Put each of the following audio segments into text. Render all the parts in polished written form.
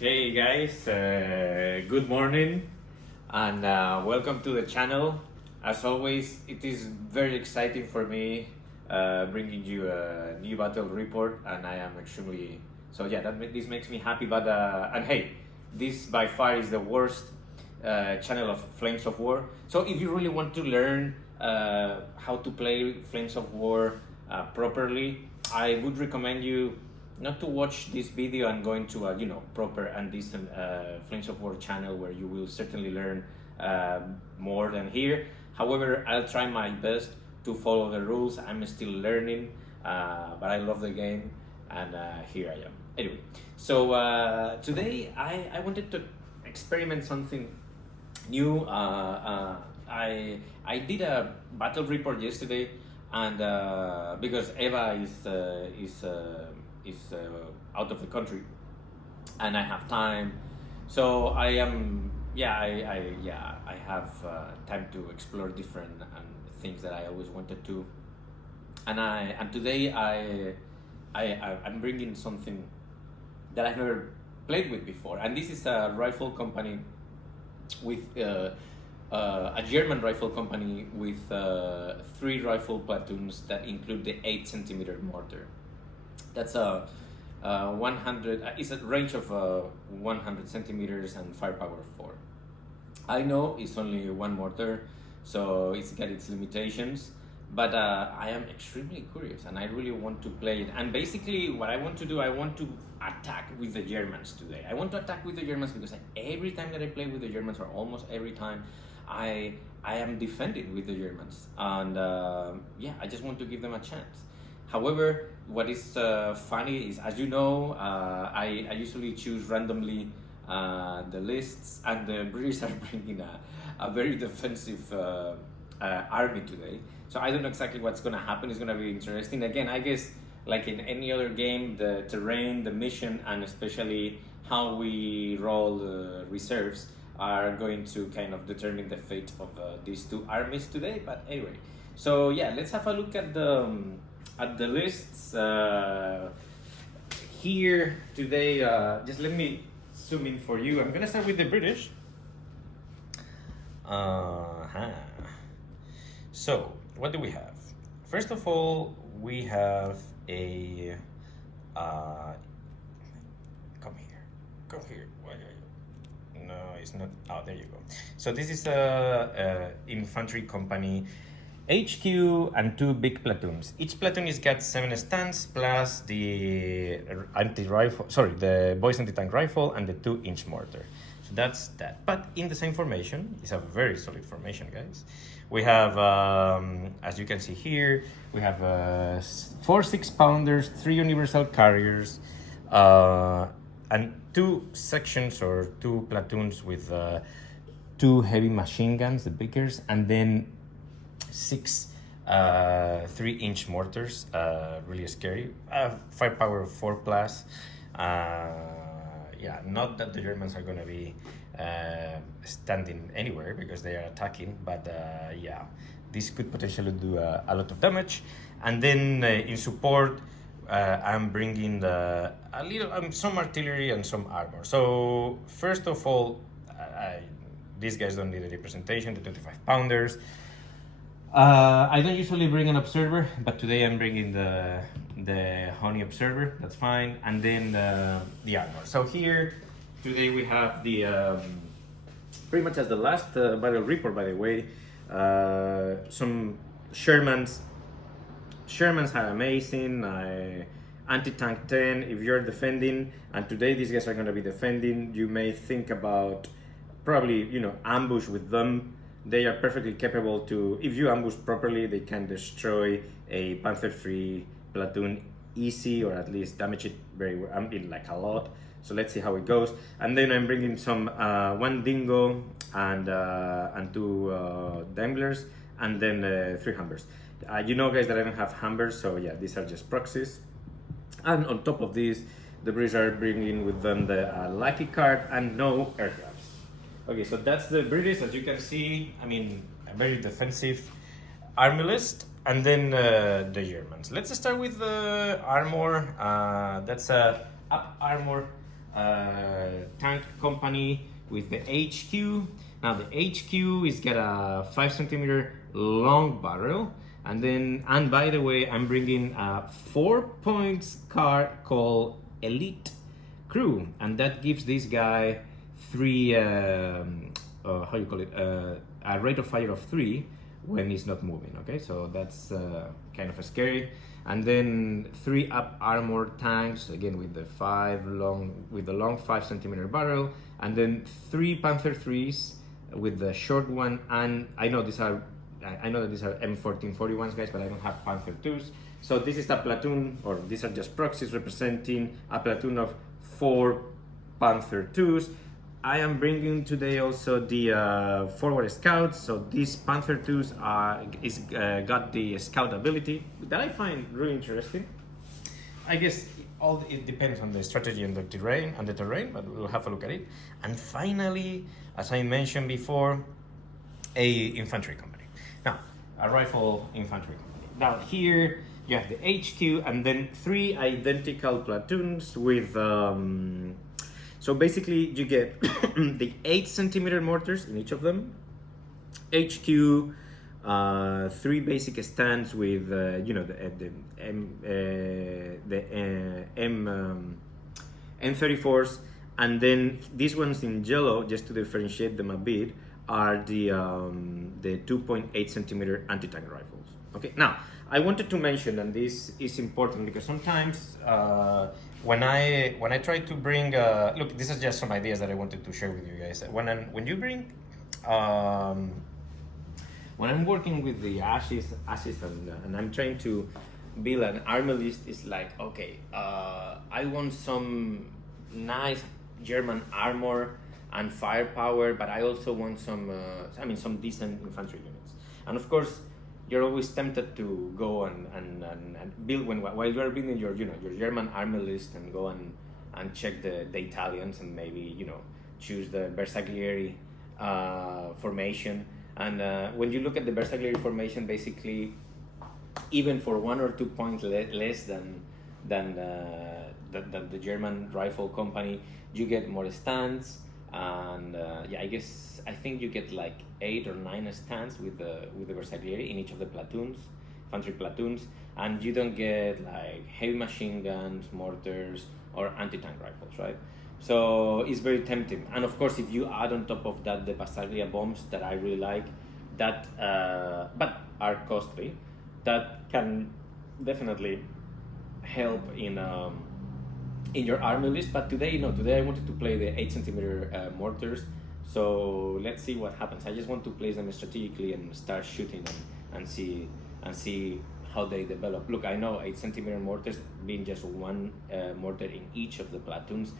Hey guys, good morning and welcome to the channel. As always, it is very exciting for me bringing you a new battle report, and I am extremely so. Yeah, this makes me happy. But and hey, this by far is the worst channel of Flames of War. So if you really want to learn how to play Flames of War properly, I would recommend you not to watch this video and go into a proper and decent Flames of War channel where you will certainly learn more than here. However, I'll try my best to follow the rules. I'm still learning, but I love the game, and here I am. Anyway, so today I wanted to experiment something new. I did a battle report yesterday, and because Eva is out of the country, and I have time, so I am I have time to explore different things that I always wanted to, and today I'm bringing something that I've never played with before, and this is a rifle company with a German rifle company with 3 rifle platoons that include the 8 centimeter mortar. That's a 100. It's a range of 100 centimeters and firepower 4. I know it's only one mortar, so it's got its limitations. But I am extremely curious, and I really want to play it. And basically, what I want to do, I want to attack with the Germans today. I want to attack with the Germans because every time that I play with the Germans, or almost every time, I am defending with the Germans, and I just want to give them a chance. However, what is funny is, as you know, I usually choose randomly the lists, and the British are bringing a very defensive army today. So I don't know exactly what's going to happen. It's going to be interesting. Again, I guess like in any other game, the terrain, the mission, and especially how we roll the reserves are going to kind of determine the fate of these 2 armies today. But anyway, so yeah, let's have a look at the lists here today. Just let me zoom in for you. I'm gonna start with the British. So what do we have? First of all, we have a come here. Why are you? No, it's not. Oh, there you go. So this is a infantry company, HQ, and 2 big platoons. Each platoon is got 7 stands plus the the boys anti-tank rifle and the 2-inch mortar. So that's that. But in the same formation, it's a very solid formation, guys. We have, as you can see here, we have 4 6-pounders, 3 universal carriers, and 2 sections or 2 platoons with 2 heavy machine guns, the biggers, and then 6 3-inch mortars, really scary. Firepower 4 plus. Not that the Germans are going to be standing anywhere because they are attacking, but this could potentially do a lot of damage. And then in support, I'm bringing some artillery and some armor. So first of all, these guys don't need any presentation. The 25-pounders. I don't usually bring an observer, but today I'm bringing the honey observer. That's fine. And then the armor. So here today we have the pretty much as the last battle report, by the way, some Shermans. Shermans are amazing. Anti-tank 10 if you're defending, and today these guys are going to be defending. You may think about probably ambush with them. They are perfectly capable to, if you ambush properly, they can destroy a Panzer III platoon easy, or at least damage it very well, like a lot. So let's see how it goes. And then I'm bringing some 1 dingo and 2 Daimlers, and then 3 Humbers. You know, guys, that I don't have Humbers, so yeah, these are just proxies. And on top of this, the British are bringing with them the lucky card and no aircraft. Okay, so that's the British. As you can see, I mean, a very defensive army list. And then the Germans. Let's start with the armor. That's up armor tank company with the HQ. Now the HQ is got a 5 centimeter long barrel, and by the way, I'm bringing a 4 points car called Elite Crew, and that gives this guy three how you call it, a rate of fire of 3 when he's not moving. Okay, so that's kind of scary. And then 3 up armor tanks, again with the long 5 centimeter barrel, and then 3 Panzer 3s with the short one. And I know that these are M1441s, guys, but I don't have Panzer 2s. So this is a platoon, or these are just proxies representing a platoon of 4 Panzer 2s. I am bringing today also the forward scouts. So these Panzer 2s got the scout ability that I find really interesting. I guess it depends on the strategy and the terrain, but we'll have a look at it. And finally, as I mentioned before, a infantry company. Now, a rifle infantry company. Now here you have the HQ and then 3 identical platoons with so basically you get the 8 centimeter mortars in each of them, HQ, 3 basic stands with M34s, and then these ones in yellow, just to differentiate them a bit, are the 2.8 centimeter anti-tank rifles. Okay, now I wanted to mention, and this is important because sometimes when I try to bring look, this is just some ideas that I wanted to share with you guys. When I'm working with the ashes and I'm trying to build an army list, it's like, okay, I want some nice German armor and firepower, but I also want some decent infantry units. And of course, you're always tempted to go and build while you're building your German army list, and go and check the Italians, and maybe choose the Bersaglieri formation. And when you look at the Bersaglieri formation, basically, even for 1 or 2 points less than the German rifle company, you get more stands, and I think you get like 8 or 9 stands with the Bersaglieri in each of the platoons, infantry platoons, and you don't get like heavy machine guns, mortars, or anti-tank rifles, right? So it's very tempting. And of course, if you add on top of that the Passaglia bombs that I really like, that but are costly, that can definitely help in your army list. But today I wanted to play the 8 centimeter mortars. So let's see what happens. I just want to place them strategically and start shooting them and see how they develop. Look, I know 8 centimeter mortars, being just 1 mortar in each of the platoons,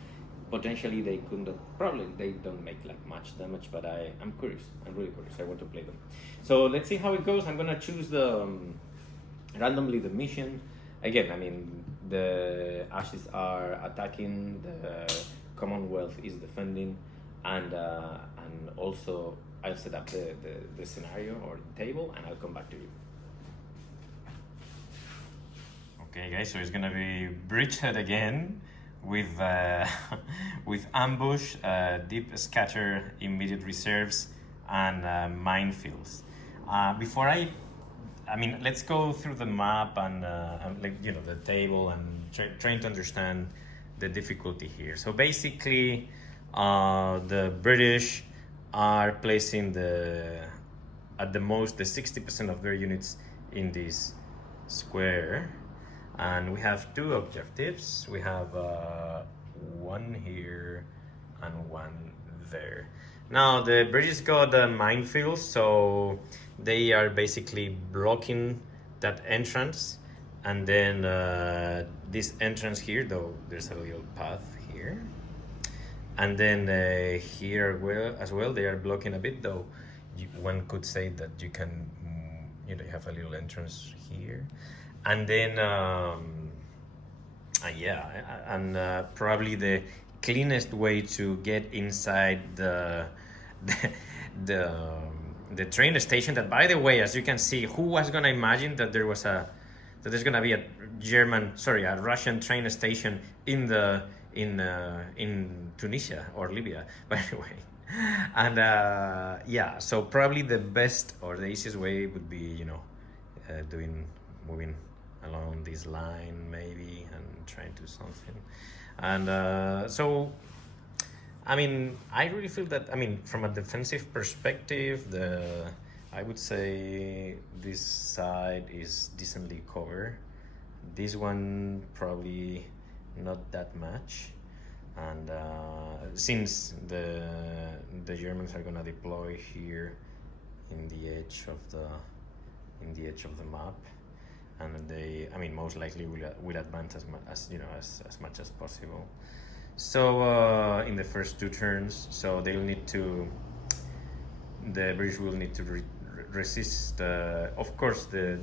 potentially they don't make like much damage, but I'm curious. I'm really curious. I want to play them. So let's see how it goes. I'm gonna choose randomly the mission. Again, I mean, the Ashes are attacking, the Commonwealth is defending, and also I'll set up the scenario or the table, and I'll come back to you. Okay, guys, so it's gonna be bridgehead again with with ambush, deep scatter, immediate reserves, and minefields. Before let's go through the map and the table, and trying to understand the difficulty here. So basically, the British are placing at the most the 60% of their units in this square, and we have 2 objectives. We have one here and one there. Now the British got the minefields, so they are basically blocking that entrance, and then this entrance here, though there's a little path here, and then here as well they are blocking a bit, though one could say that you can you have a little entrance here, and then probably the cleanest way to get inside the train station, that, by the way, as you can see, who was gonna imagine that there's gonna be a Russian train station in the in Tunisia or Libya, by the way. And yeah, so probably the best or the easiest way would be, you know, moving along this line maybe and trying to do something. And so I mean, I really feel that, I mean, from a defensive perspective, I would say this side is decently covered. This one probably not that much. And since the Germans are gonna deploy here in the edge of the map, and they, I mean, most likely will advance as you know, as much as possible. So in the first two turns, so the British will need to resist, of course, that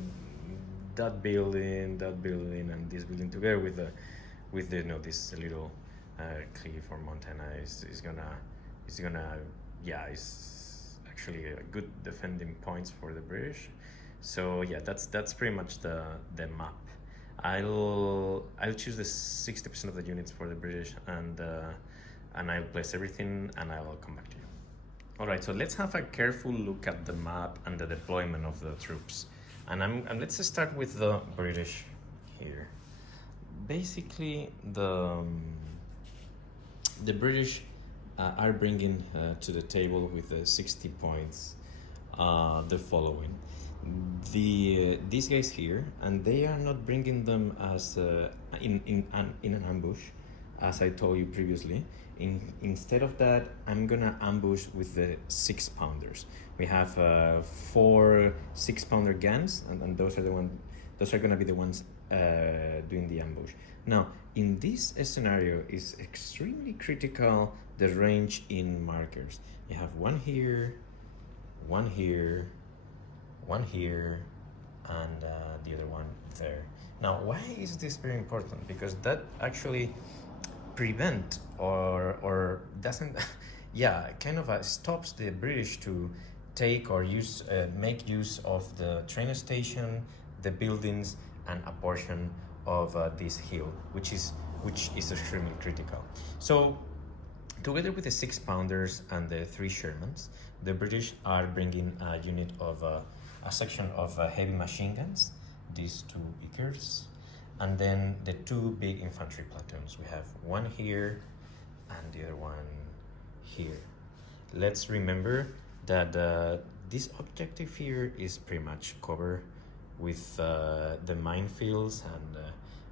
building, and this building together with the you know, this little cliff or mountain is gonna yeah, is actually a good defending points for the British. So yeah, that's pretty much the map. I'll choose the 60% of the units for the British, and I'll place everything, and I'll come back to you. All right, so let's have a careful look at the map and the deployment of the troops, and let's start with the British here. Basically, the British are bringing to the table with the 60 points the following. These guys here, and they are not bringing them as in an ambush, as I told you previously. Instead of that, I'm gonna ambush with the 6-pounders. We have 4 6-pounder guns, and those are gonna be the ones doing the ambush. Now, in this scenario, is extremely critical the range in markers. You have one here, one here, one here, and the other one there. Now, why is this very important? Because that actually prevent or doesn't, yeah, kind of stops the British to take or make use of the train station, the buildings, and a portion of this hill, which is extremely critical. So, together with the 6-pounders and the 3 Shermans, the British are bringing a unit of a section of heavy machine guns, these 2 Vickers, and then the 2 big infantry platoons. We have one here and the other one here. Let's remember that this objective here is pretty much covered with the minefields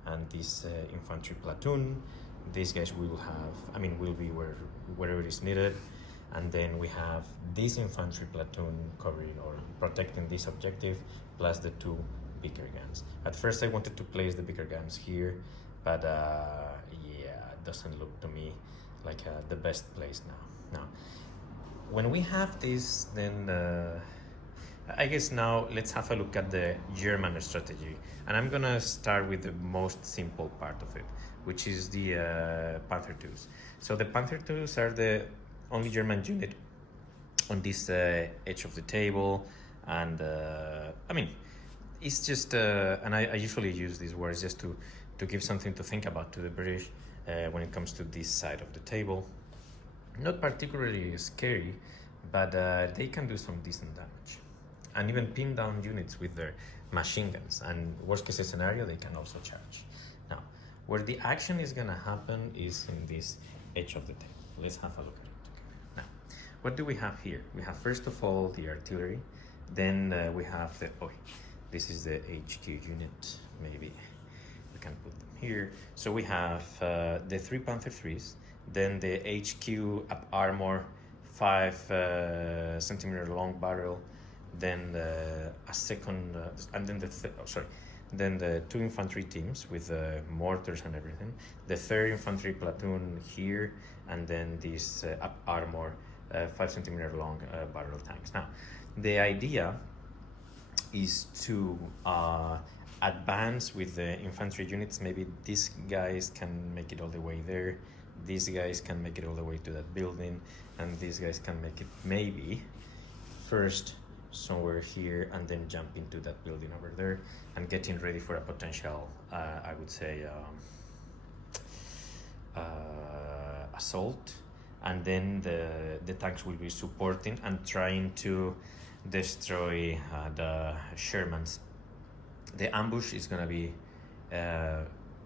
and this infantry platoon. These guys will be wherever it is needed. And then we have this infantry platoon covering or protecting this objective, plus the 2 bigger guns. At first I wanted to place the bigger guns here, but yeah, it doesn't look to me like the best place now. Now, when we have this, then I guess now let's have a look at the German strategy. And I'm gonna start with the most simple part of it, which is the Panzer IIs. So the Panzer IIs are the only German unit on this edge of the table, and I mean, it's just, and I usually use these words just to give something to think about to the British when it comes to this side of the table. Not particularly scary, but they can do some decent damage, and even pin down units with their machine guns, and worst case scenario, they can also charge. Now, where the action is gonna happen is in this edge of the table. Let's have a look at it. What do we have here? We have, first of all, the artillery. Then we have this is the HQ unit. Maybe we can put them here. So we have the 3 Panzer IIIs, then the HQ up armor, 5 centimeter long barrel, then a second, and then then the 2 infantry teams with mortars and everything, the 3rd infantry platoon here, and then this up armor 5 centimeter long barrel tanks. Now, the idea is to advance with the infantry units. Maybe these guys can make it all the way there, these guys can make it all the way to that building, and these guys can make it maybe first somewhere here and then jump into that building over there and getting ready for a potential I would say assault, and then the tanks will be supporting and trying to destroy the Shermans. The ambush is gonna be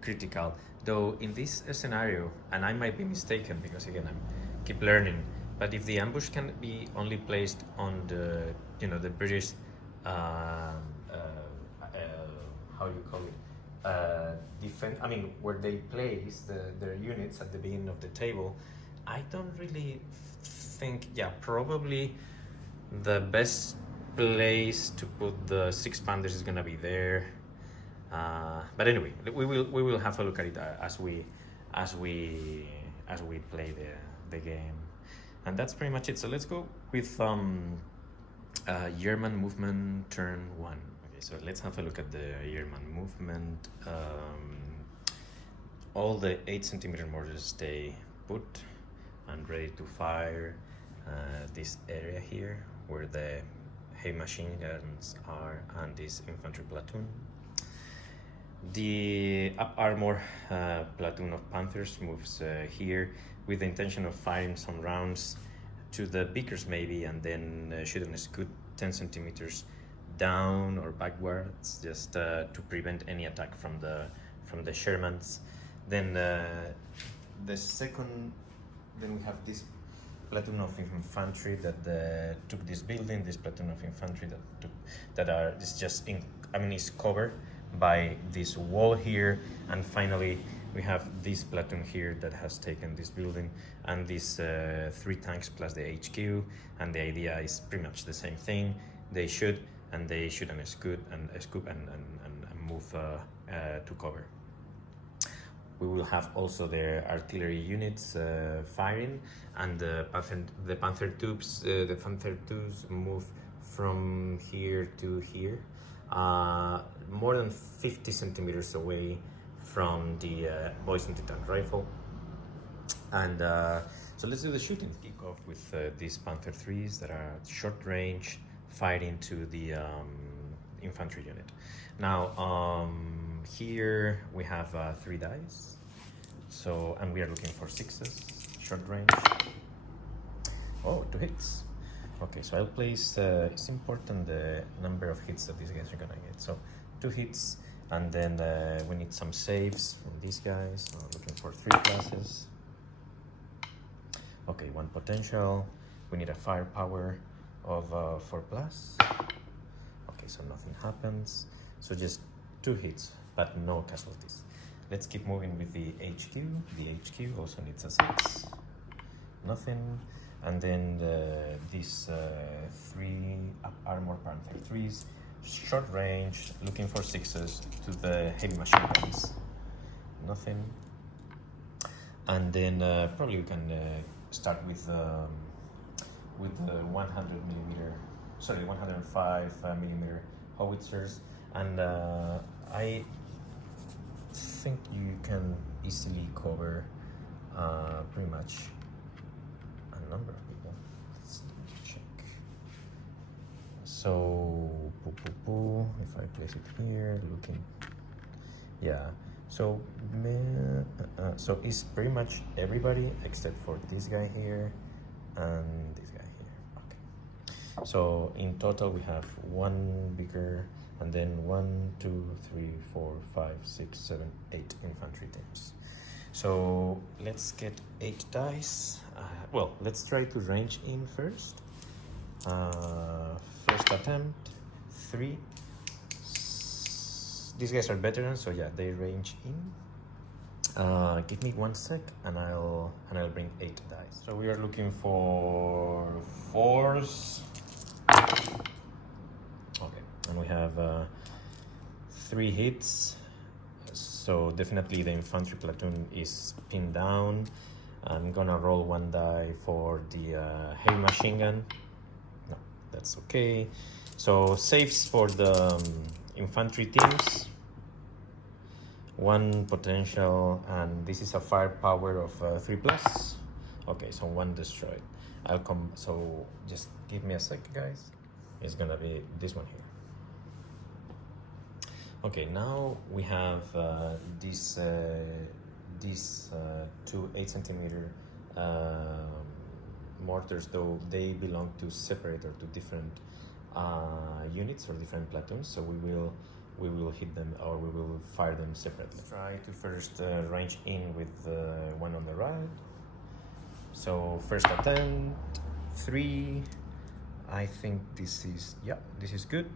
critical, though in this scenario, and I might be mistaken because again I'm keep learning, but if the ambush can be only placed on the the British how you call it defense, I mean where they place their units at the beginning of the table, I don't really think, yeah, probably the best place to put the 6 Panthers is gonna be there. But anyway, we will have a look at it as we play the game, and that's pretty much it. So let's go with German movement turn 1. Okay, so let's have a look at the German movement. All the 8cm mortars stay put and ready to fire this area here where the heavy machine guns are and this infantry platoon. The up armor platoon of Panthers moves here with the intention of firing some rounds to the beakers maybe, and then shoot a scoot 10 centimeters down or backwards, just to prevent any attack from the Shermans. Then the second, then we have this platoon of infantry that took this building. This platoon of infantry is covered by this wall here, and finally we have this platoon here that has taken this building, and these 3 tanks plus the HQ, and the idea is pretty much the same thing. They shoot and scoop and move to cover. We will have also their artillery units firing, and the Panzer tubes. The Panzer tubes move from here to here, more than 50 centimeters away from the boys anti-tank rifle. And so let's do the shooting. Kick off with these Panther 3s that are short range, fighting to the infantry unit. Now here we have 3 dice, so, and we are looking for 6s, short range. Oh, 2 hits. Okay, so I'll place, it's important the number of hits that these guys are gonna get. So 2 hits, and then we need some saves from these guys. So looking for 3 classes. Okay, 1 potential. We need a firepower of 4+. Okay, so nothing happens. So just 2 hits, but no casualties. Let's keep moving with the HQ. The HQ also needs a 6. Nothing. And then these 3 armor Panther 3s, short range, looking for 6s to the heavy machine guns. Nothing. And then probably we can start with the 105mm howitzers, and I think you can easily cover pretty much a number of people. Let's check. So if I place it here, looking, yeah. So so it's pretty much everybody except for this guy here and this guy here. Okay. So in total we have 1 bigger, and then 1, 2, 3, 4, 5, 6, 7, 8 infantry teams. So let's get 8 dice. Well, let's try to range in first. First attempt, 3. These guys are veterans, so yeah, they range in. Give me 1 sec, and I'll bring 8 dice. So we are looking for 4s. Okay, and we have 3 hits. So definitely the infantry platoon is pinned down. I'm gonna roll 1 die for the heavy machine gun. No, that's okay. So saves for the infantry teams. 1 potential, and this is a firepower of 3+. Okay, so 1 destroyed. I'll come. So just give me a sec, guys. It's gonna be this one here. Okay, now we have this these two 8 centimeter mortars, though they belong to separate or to different units or different platoons, so we will hit them or we will fire them separately. Let's try to first range in with the one on the right. So first attempt, 3. I think this is, yeah, this is good.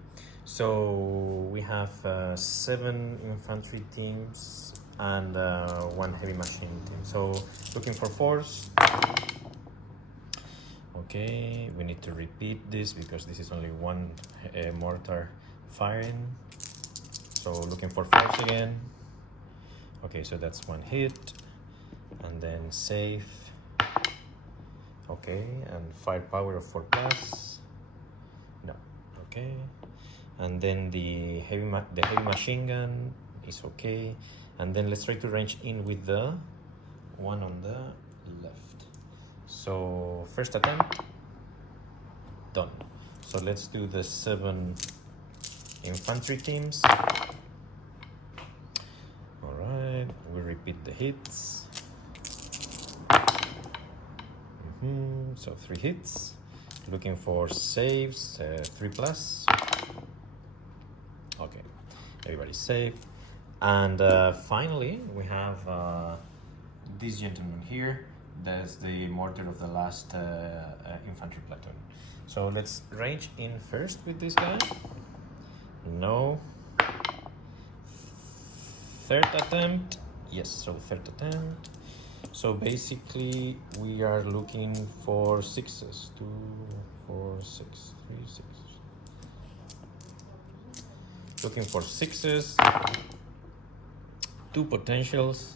So we have 7 infantry teams and 1 heavy machine team. So looking for force. Okay, we need to repeat this because this is only one mortar firing. So looking for force again. Okay, so that's 1 hit, and then save. Okay, and firepower of 4 plus. No, okay, and then the heavy machine gun is okay, and then let's try to range in with the one on the left. So first attempt done. So let's do the 7 infantry teams. All right, we repeat the hits. So 3 hits. Looking for saves, 3 plus. Okay, everybody's safe. And finally, we have this gentleman here. That's the mortar of the last infantry platoon. So let's range in first with this guy. No. Third attempt. Yes, so third attempt. So basically, we are looking for 6s. 2, 4, 6, 3, 6. Looking for 6s. 2 potentials.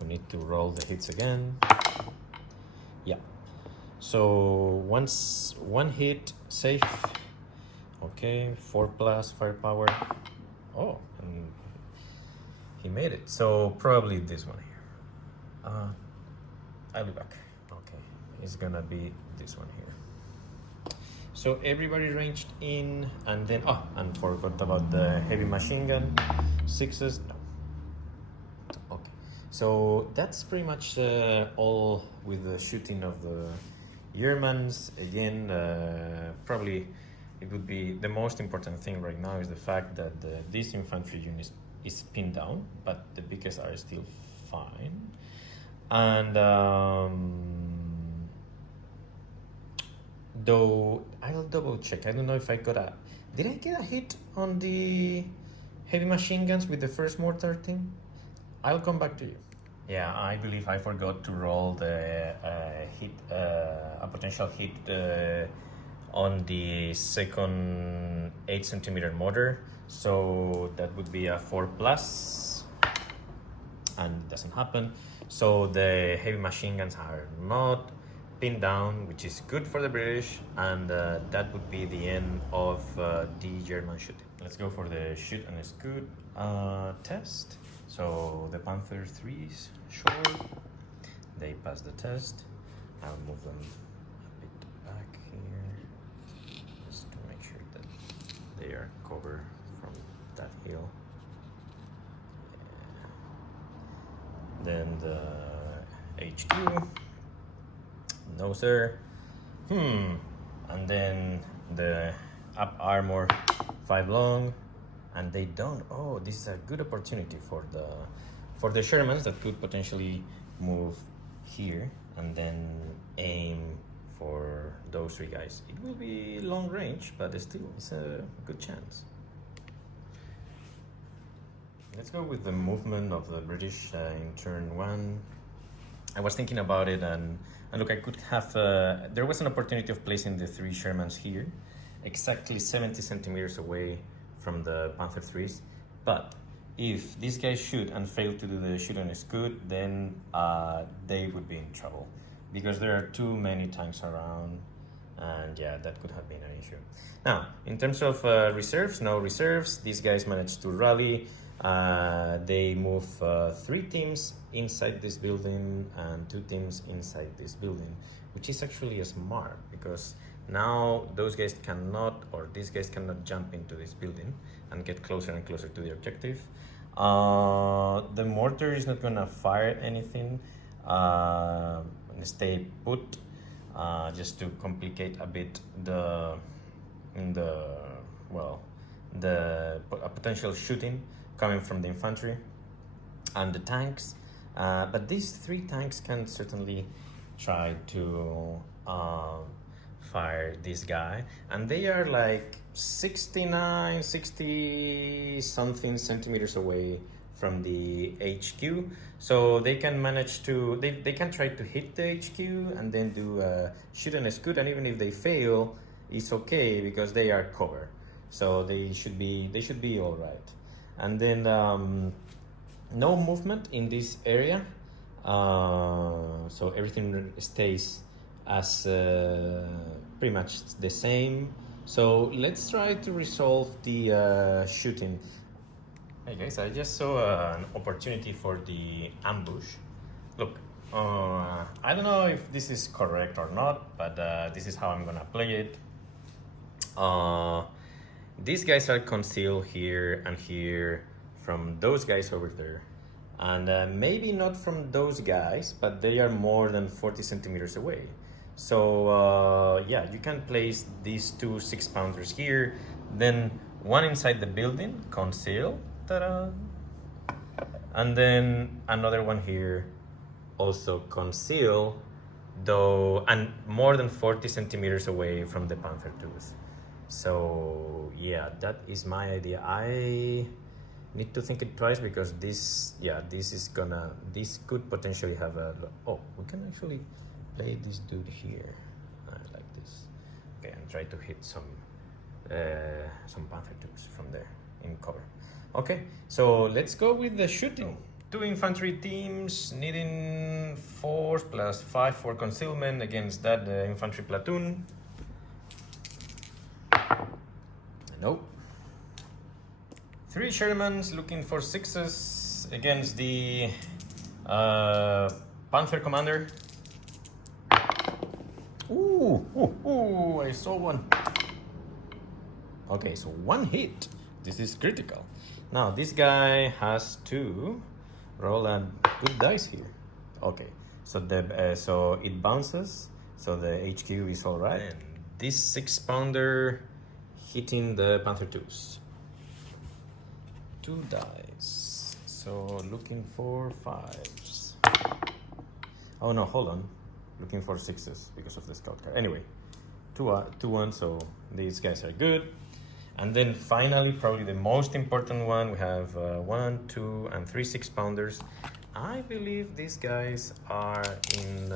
We need to roll the hits again. Yeah. So once 1 hit, safe. Okay, 4 plus firepower. Oh, and he made it. So probably this one here. I'll be back. Okay, it's gonna be this one here. So everybody ranged in, and then and forgot about the heavy machine gun. 6s, no. Okay, so that's pretty much all with the shooting of the Germans. Again, probably it would be the most important thing right now is the fact that this infantry unit is pinned down, but the biggest are still fine. And though I'll double check. I don't know if I got a. Did I get a hit on the heavy machine guns with the first mortar thing? I'll come back to you. Yeah, I believe I forgot to roll the hit, a potential hit on the second 8 centimeter mortar. So that would be a 4 plus, and it doesn't happen. So the heavy machine guns are not pinned down, which is good for the British, and that would be the end of the German shooting. Let's go for the shoot and scoot test. So the Panzer 3s short, they pass the test. I'll move them a bit back here, just to make sure that they are covered from that hill. Then the HQ, no sir. And then the up armor 5 long, and they don't. Oh, this is a good opportunity for the Shermans that could potentially move here and then aim for those 3 guys. It will be long range, but still it's a good chance. Let's go with the movement of the British in turn 1. I was thinking about it, and look, I could have. There was an opportunity of placing the 3 Shermans here, exactly 70 centimeters away from the Panzer 3s. But if these guys shoot and fail to do the shoot and scoot, then they would be in trouble because there are too many tanks around, and yeah, that could have been an issue. Now, in terms of reserves, no reserves. These guys managed to rally. They move 3 teams inside this building and 2 teams inside this building, which is actually smart because now those guys cannot, or these guys cannot jump into this building and get closer and closer to the objective. The mortar is not gonna fire anything. Stay put, just to complicate a bit the potential shooting coming from the infantry and the tanks. But these 3 tanks can certainly try to fire this guy, and they are like 60 something centimeters away from the HQ, so they can manage to they can try to hit the HQ and then do shoot and scoot, and even if they fail, it's okay because they are cover, so they should be all right. And then no movement in this area, so everything stays as pretty much the same. So let's try to resolve the shooting. Hey guys, I just saw an opportunity for the ambush. Look, I don't know if this is correct or not, but this is how I'm gonna play it. These guys are concealed here and here from those guys over there, and maybe not from those guys, but they are more than 40 centimeters away. So yeah, you can place these 2 6-pounders here, then one inside the building, conceal, ta-da, and then another one here, also conceal, though, and more than 40 centimeters away from the Panzer IIs. So yeah, that is my idea. I need to think it twice because this could potentially have a, oh, we can actually play this dude here, like this. Okay, and try to hit some Panzer IIs from there in cover. Okay, so let's go with the shooting. 2 infantry teams needing 4 plus 5 for concealment against that infantry platoon. Nope. 3 Shermans looking for 6s against the Panzer commander. Ooh, I saw one. Okay, so 1 hit. This is critical. Now this guy has to roll a good dice here. Okay, so so it bounces, so the HQ is all right. And this 6-pounder hitting the Panzer IIs. 2 dice. So looking for 5s. Oh no, hold on. Looking for 6s because of the scout card. Anyway, 2-1, so these guys are good. And then finally, probably the most important one, we have 1, 2, and 3 6-pounders. I believe these guys are in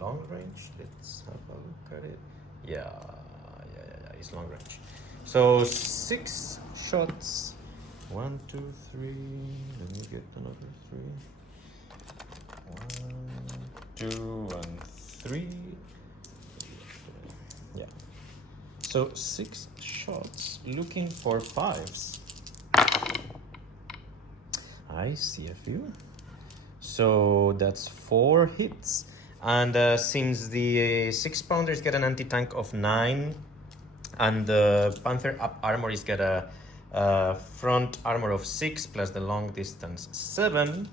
long range. Let's have a look at it. Yeah, it's long range. So 6 shots. 1, 2, 3. Let me get another 3. 1, 2, and 3. Yeah. So 6 shots, looking for 5s. I see a few. So that's 4 hits. And since the 6-pounders get an anti-tank of 9, and the Panzer up armor is got a front armor of 6 plus the long distance 7.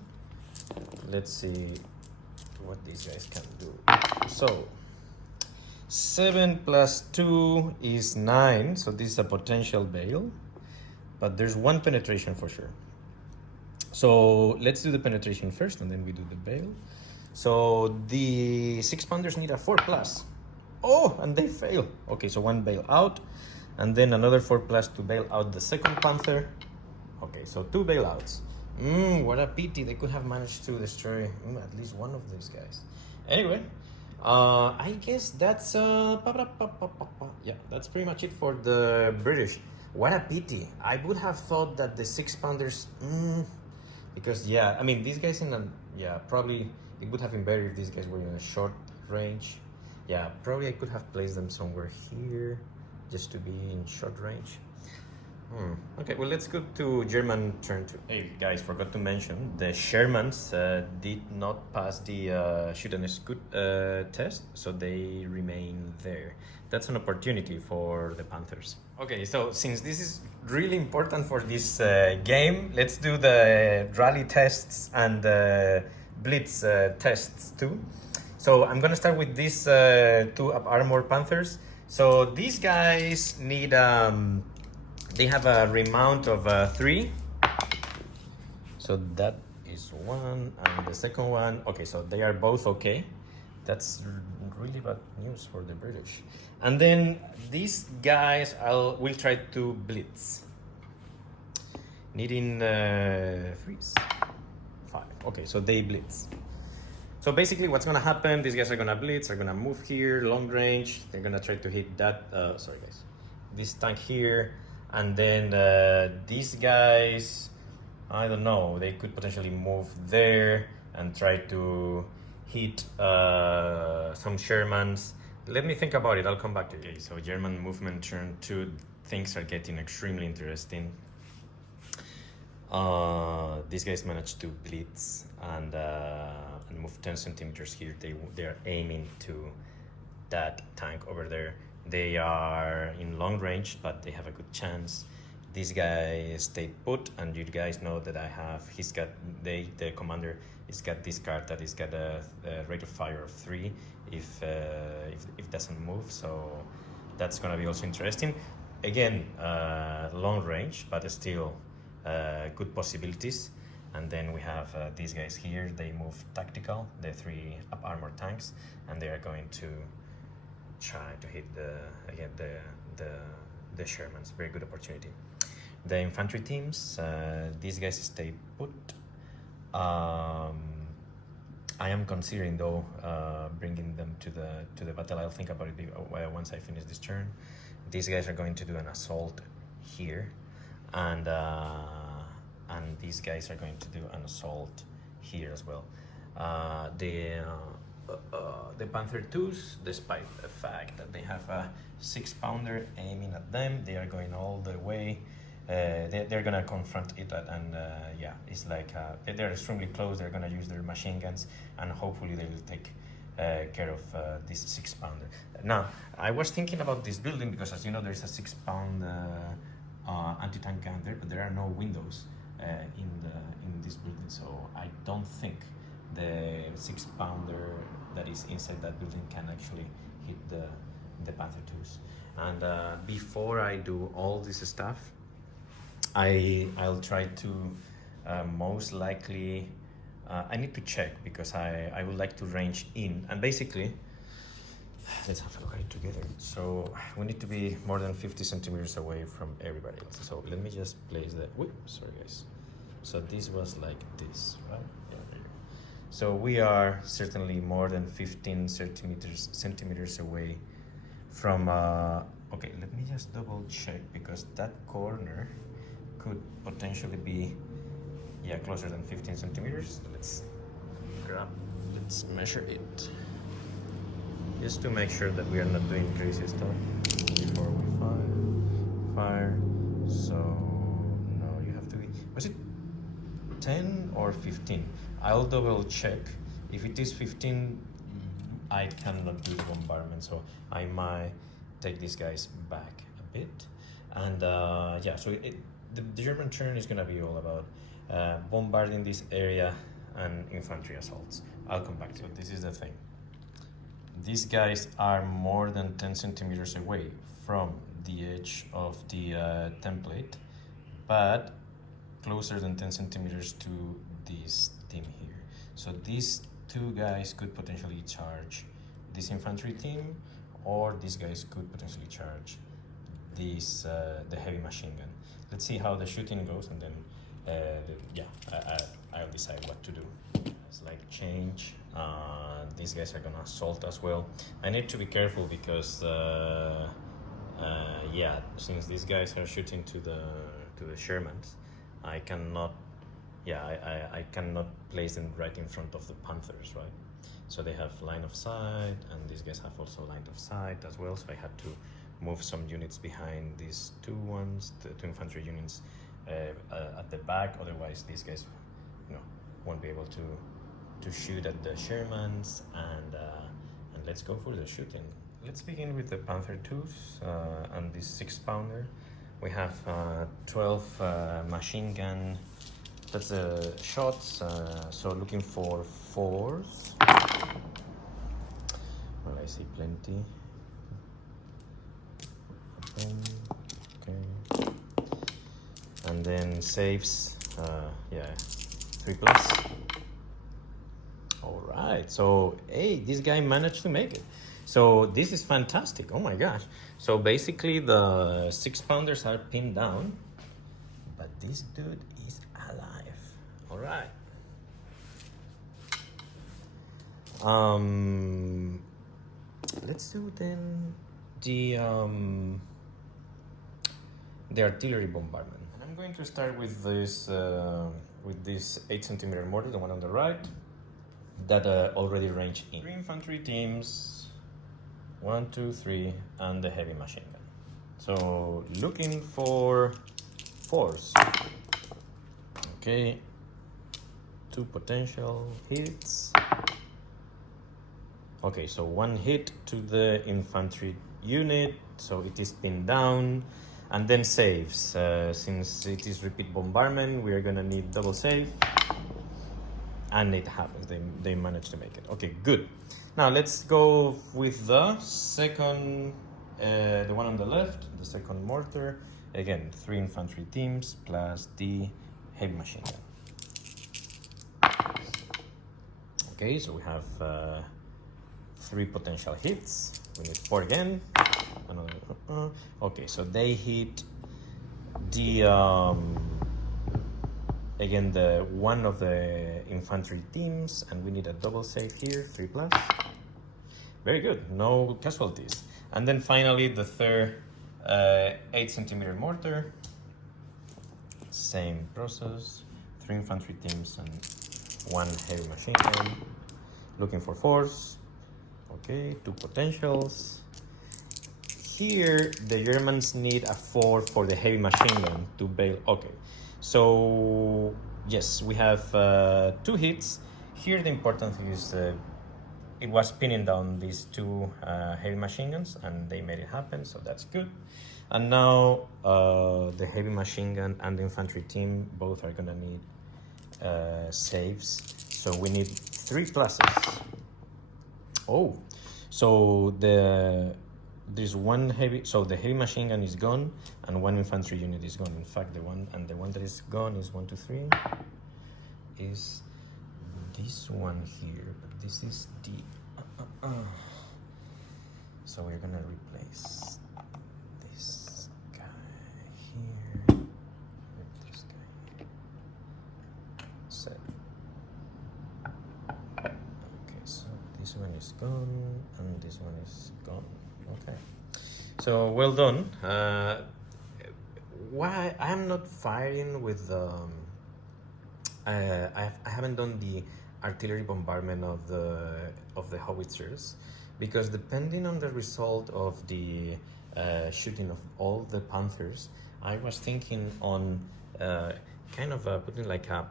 Let's see what these guys can do. So 7 plus 2 is 9, so this is a potential bail, but there's 1 penetration for sure. So let's do the penetration first and then we do the bail. So the 6-pounders need a 4 plus. Oh, and they fail. Okay, so 1 bail out, and then another 4 plus to bail out the second Panther. Okay, so 2 bailouts. What a pity. They could have managed to destroy at least one of these guys. Anyway, I guess that's yeah, that's pretty much it for the British. What a pity. I would have thought that the 6-pounders, because yeah, I mean, these guys probably it would have been better if these guys were in a short range. Yeah, probably I could have placed them somewhere here just to be in short range. Okay, well, let's go to German turn two. Hey guys, forgot to mention the Shermans did not pass the shoot and scoot test, so they remain there. That's an opportunity for the Panthers. Okay, so since this is really important for this game, let's do the rally tests and blitz tests too. So I'm gonna start with these two armor Panthers. So these guys need they have a remount of 3. So that is one, and the second one. Okay, so they are both okay. That's really bad news for the British. And then these guys, will try to blitz, needing 3s, 5. Okay, so they blitz. So basically, what's gonna happen? These guys are gonna blitz. Are gonna move here, long range. They're gonna try to hit that. Sorry, guys. This tank here. And then these guys, I don't know, they could potentially move there and try to hit some Shermans. Let me think about it, I'll come back to it. Okay, so German movement turn 2, things are getting extremely interesting. These guys managed to blitz and move 10 centimeters here. They are aiming to that tank over there. They are in long range, but they have a good chance. This guy stayed put, and you guys know that the commander has got this card that has got a rate of fire of 3 if doesn't move. So that's gonna be also interesting. Again, long range, but still good possibilities. And then we have these guys here. They move tactical, the 3 up armor tanks, and they are going to try to hit the Shermans. Very good opportunity. The infantry teams, these guys stay put. I am considering though bringing them to the battle. I'll think about it once I finish this turn. These guys are going to do an assault here, and these guys are going to do an assault here as well. The Panther 2s, despite the fact that they have a 6-pounder aiming at them, they are going all the way. They're gonna confront it, and yeah, it's like they're extremely close. They're gonna use their machine guns, and hopefully they will take care of this 6-pounder. Now, I was thinking about this building because, as you know, there's a 6-pound anti-tank gun there, but there are no windows in this building, so I don't think the 6-pounder that is inside that building can actually hit the Panther 2s. And before I do all this stuff, I'll try to most likely I need to check, because I would like to range in, and basically let's have a look at it together. So we need to be more than 50 centimeters away from everybody else. So let me just place the sorry guys. So this was like this, right? Yeah, there you go. So we are certainly more than 15 centimeters away from okay, let me just double check, because that corner could potentially be, yeah, closer than 15 centimeters. Let's measure it, just to make sure that we are not doing crazy stuff before we fire. So no, you have to be, was it 10 or 15? I'll double check. If it is 15, I cannot do the bombardment, so I might take these guys back a bit. And yeah, so the German turn is gonna be all about bombarding this area and infantry assaults. I'll come back to it. This is the thing. These guys are more than 10 centimeters away from the edge of the template, but closer than 10 centimeters to this team here. So these two guys could potentially charge this infantry team, or these guys could potentially charge this the heavy machine gun. Let's see how the shooting goes, and then yeah, I'll decide what to do. Slight change. These guys are gonna assault as well. I need to be careful because yeah, since these guys are shooting to the Shermans, I cannot, yeah, I cannot place them right in front of the Panthers, right? So they have line of sight, and these guys have also line of sight as well. So I had to move some units behind these two ones, the two infantry units at the back. Otherwise, these guys, you know, won't be able to shoot at the Shermans. And let's go for the shooting. Let's begin with the Panzer IIs and this 6-pounder. We have 12 machine gun. That's the shots. So looking for 4s. Well, I see plenty. Okay. And then saves. Yeah, 3+. All right. So hey, this guy managed to make it. So this is fantastic. Oh my gosh. So basically the 6-pounders are pinned down, but this dude is alive. All right. Let's do then the artillery bombardment. And I'm going to start with this 8-centimeter mortar, the one on the right, that already ranged in. 3 infantry teams, 1, 2, 3, and the heavy machine gun. So looking for 4s. Okay, 2 potential hits. Okay, so 1 hit to the infantry unit, so it is pinned down, and then saves. Since it is repeat bombardment, we are gonna need double save, and it happens. They managed to make it. Okay, good. Now let's go with the second, the one on the left, the second mortar. Again, 3 infantry teams plus the heavy machine gun. Okay, so we have 3 potential hits. We need 4 again. Okay, so they hit the again the one of the infantry teams, and we need a double save here, 3+. Very good, no casualties. And then finally the third 8-centimeter mortar. Same process, 3 infantry teams and 1 heavy machine gun. Looking for 4s. Okay, 2 potentials. Here, the Germans need a 4 for the heavy machine gun to bail. Okay, so yes, we have 2 hits. Here, the important thing is it was pinning down these 2 heavy machine guns, and they made it happen, so that's good. And now the heavy machine gun and the infantry team both are gonna need saves. So we need 3+. Oh, so there's 1 heavy, so the heavy machine gun is gone and 1 infantry unit is gone. In fact, the one that is gone is 1, 2, 3 is this one here, but this is the so we're gonna replace this guy here with this guy here. Set. Okay, so this one is gone and this one is gone. Okay, so well done. Why I am not firing with I haven't done the artillery bombardment of the howitzers, because depending on the result of the shooting of all the Panthers, I was thinking on kind of putting like a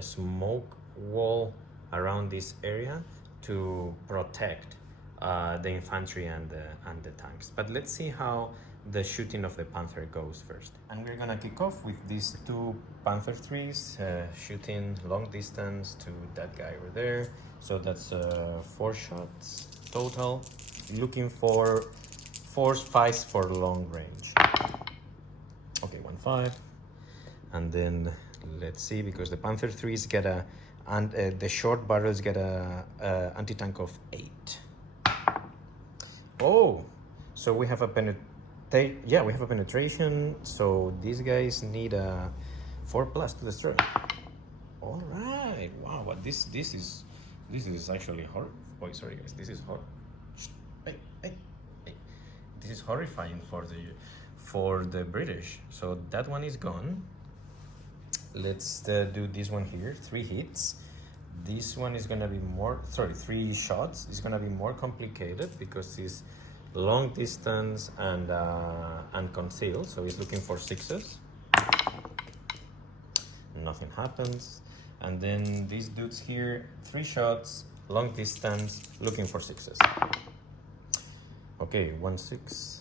smoke wall around this area to protect the infantry and the tanks. But let's see how the shooting of the Panther goes first. And we're gonna kick off with these 2 Panther 3s shooting long distance to that guy over there. So that's 4 shots total. Looking for 4 5s for long range. Okay, 1 5. And then let's see, because the Panther 3s get the short barrels get a anti-tank of 8. Oh, so we have a penetration. So these guys need a 4+ to destroy. All right. Wow. What this is actually horrible. Oh, sorry guys. This is hey. This is horrifying for the British. So that one is gone. Let's do this one here. 3 hits. This one is gonna be 3 shots. It's gonna be more complicated because long distance and conceal. So he's looking for sixes. Nothing happens. And then these dudes here, 3 shots, long distance, looking for sixes. Okay, 1-6.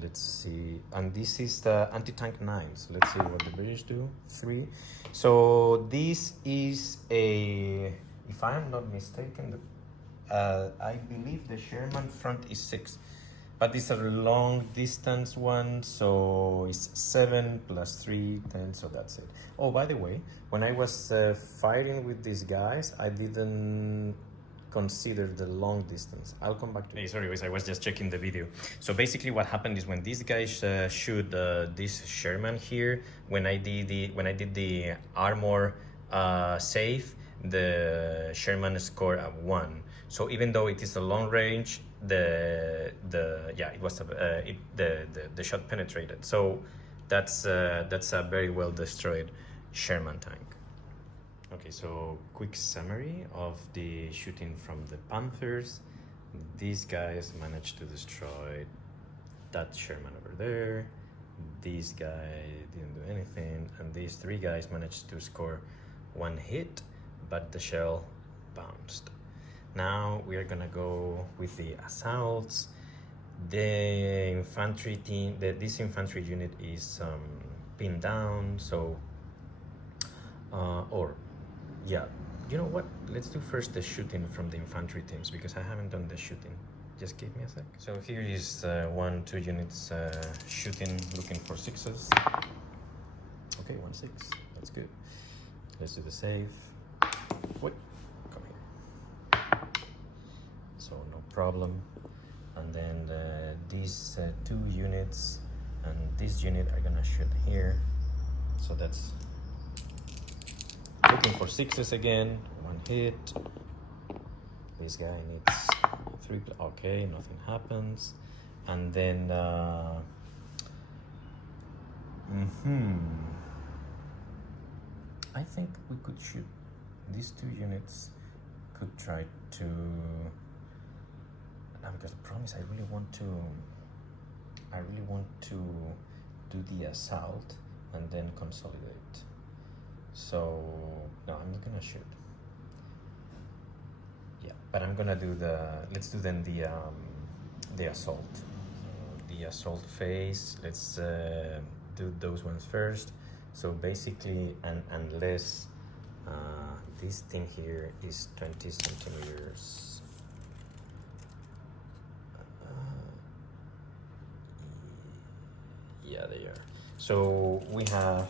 Let's see. And this is the anti-tank 9s. Let's see what the British do. 3. So this is a, if I am not mistaken, I believe the Sherman front is 6. But these are long distance one, so it's 7 plus 3, 10, so that's it. Oh, by the way, when I was fighting with these guys, I didn't consider the long distance. I'll come back to it. Hey, sorry guys, I was just checking the video. So basically what happened is when these guys shoot this Sherman here, when I did the armor save, the Sherman scored a 1. So even though it is a long range, the shot penetrated. So that's a very well destroyed Sherman tank. Okay, so quick summary of the shooting from the Panthers. These guys managed to destroy that Sherman over there. These guys didn't do anything, and these 3 guys managed to score 1 hit, but the shell bounced. Now we are gonna go with the assaults. The infantry team, this infantry unit is pinned down, so yeah, you know what? Let's do first the shooting from the infantry teams because I haven't done the shooting. Just give me a sec. So here is 1-2 units shooting, looking for sixes. Okay, 1-6. That's good. Let's do the save. Wait, come here. So no problem. And then these 2 units and this unit are gonna shoot here. So that's looking for sixes again. 1 hit. This guy needs 3. Okay, nothing happens. And then I think we could shoot these 2 units. Could try to. Because the problem is, I really want to do the assault and then consolidate. So no, I'm not gonna shoot. Yeah, but I'm gonna do let's do then the assault. The assault phase, let's do those ones first. So basically, unless this thing here is 20 centimeters. Yeah, they are. So we have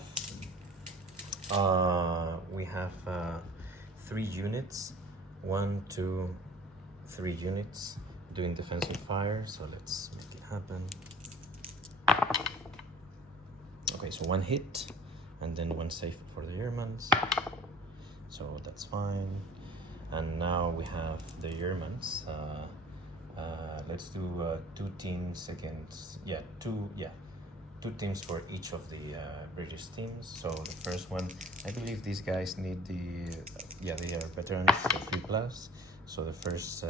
3 units, 1, 2, 3 units doing defensive fire. So let's make it happen. Okay, so 1 hit and then 1 save for the Germans. So that's fine. And now we have the Germans. Let's do 2 teams against, 2 teams for each of the British teams. So the first one, I believe these guys need they are veterans, 3+. So the first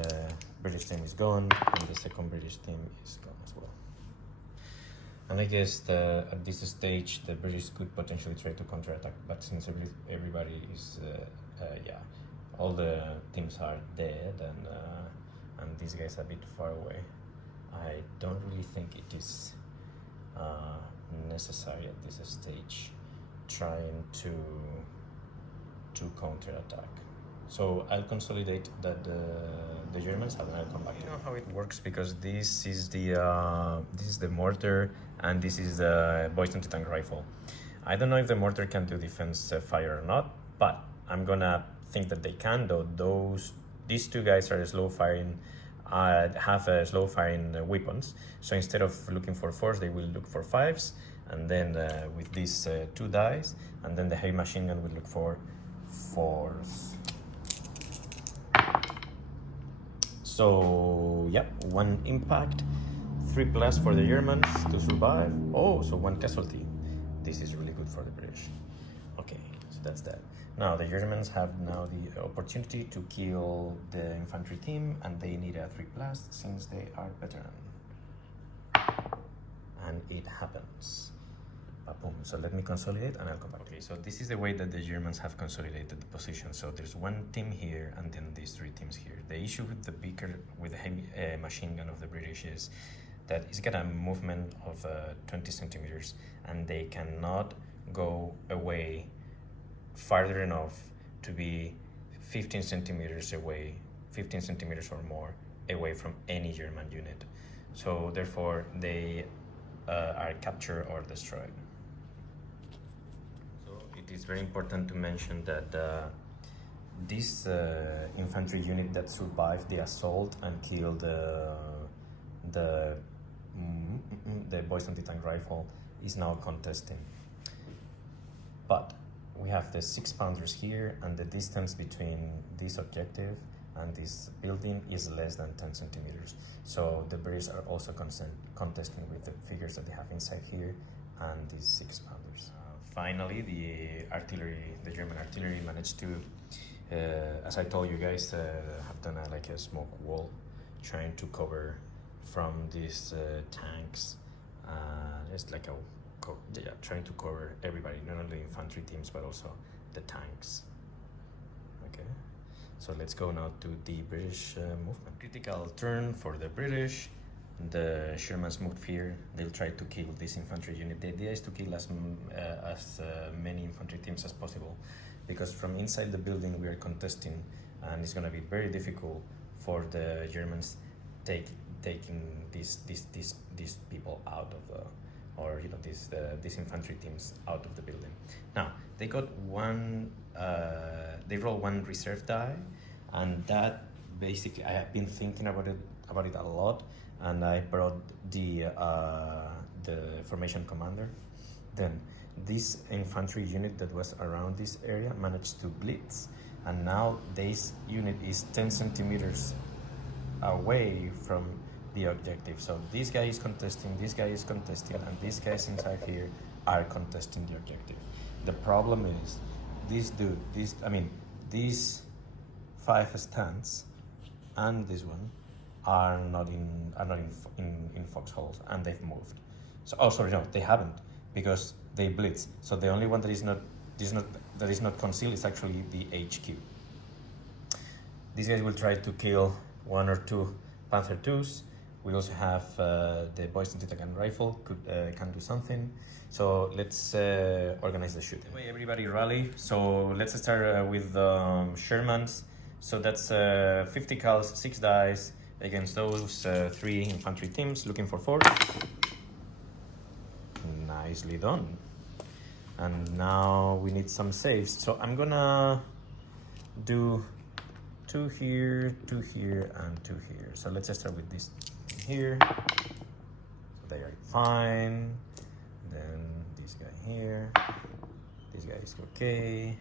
British team is gone, and the second British team is gone as well. And I guess at this stage, the British could potentially try to counterattack, but since everybody is, all the teams are dead, and these guys are a bit far away, I don't really think it is necessary at this stage trying to counterattack. So I'll consolidate that the Germans have, and I'll come back. You know how it works, because this is the mortar and this is the Boys anti-tank rifle. I don't know if the mortar can do defense fire or not, but I'm gonna think that they can. Though these 2 guys are slow firing. Have slow firing weapons, so instead of looking for 4s, they will look for 5s, and then with these 2 dice, and then the heavy machine gun will look for 4s. So yeah, 1 impact, 3+ for the Germans to survive. Oh, so 1 casualty. This is really good for the British. Okay. So that's that. Now the Germans have now the opportunity to kill the infantry team, and they need a 3+ since they are veteran. And it happens. Boom. So let me consolidate and I'll come back. Okay, so this is the way that the Germans have consolidated the position. So there's one team here and then these 3 teams here. The issue with the with the heavy machine gun of the British is that it's got a movement of 20 centimeters, and they cannot go away farther enough to be 15 centimeters away, 15 centimeters or more away from any German unit. So therefore they are captured or destroyed. So it is very important to mention that this infantry unit that survived the assault and killed the Boys anti-tank rifle is now contesting. But we have the 6 pounders here, and the distance between this objective and this building is less than 10 centimeters. So the British are also contesting with the figures that they have inside here and these 6 pounders. Finally, the German artillery managed to, as I told you guys, have done like a smoke wall, trying to cover from these tanks. It's like trying to cover everybody, not only infantry teams but also the tanks. Okay, so let's go now to the British movement. Critical turn for the British. The Shermans moved here. They'll try to kill this infantry unit. The idea is to kill as many infantry teams as possible, because from inside the building we are contesting, and it's going to be very difficult for the Germans taking these people out of the, or you know, these infantry teams out of the building. Now they got one. They roll one reserve die, and that basically I have been thinking about it a lot. And I brought the formation commander. Then this infantry unit that was around this area managed to blitz, and now this unit is 10 centimeters away from the objective. So this guy is contesting, this guy is contesting, and these guys inside here are contesting the objective. The problem is these 5 stands and this one are not in foxholes, and they've moved. So sorry, no, they haven't, because they blitz. So the only one that is not concealed is actually the HQ. These guys will try to kill 1 or 2 Panzer IIs. We also have the Boys anti-tank rifle can do something. So let's organize the shooting. Anyway, everybody rally. So let's start with Shermans. So that's 50 cals, 6 dice against those 3 infantry teams, looking for 4. Nicely done. And now we need some saves. So I'm gonna do 2 here, 2 here, and 2 here. So let's just start with this here. They are fine. Then this guy here. This guy is okay.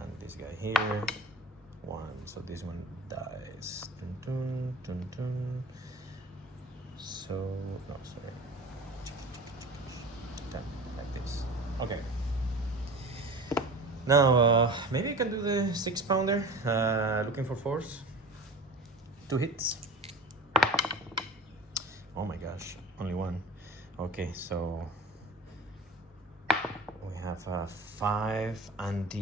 And this guy here. 1. So this one dies. Dun, dun, dun, dun. So no, sorry. Done, like this. Okay. Now maybe I can do the 6 pounder. Looking for 4s. 2 hits. Oh my gosh, only 1. Okay, so we have 5, and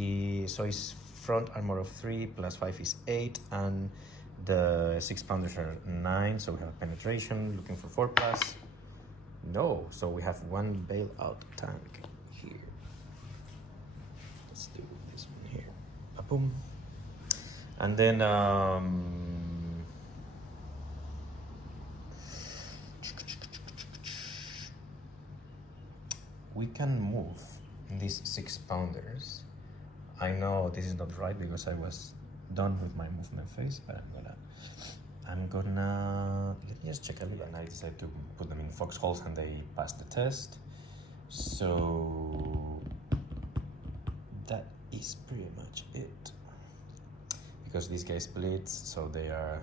so it's front armor of 3 plus 5 is 8, and the 6 pounders are 9, so we have penetration, looking for 4 plus. No, so we have 1 bailout tank here. Let's do this one here. Boom. And then we can move these 6 pounders. I know this is not right because I was done with my movement phase, but I'm gonna let me just check a little. And I decided to put them in foxholes, and they passed the test. So that is pretty much it. Because these guys blitz, so they are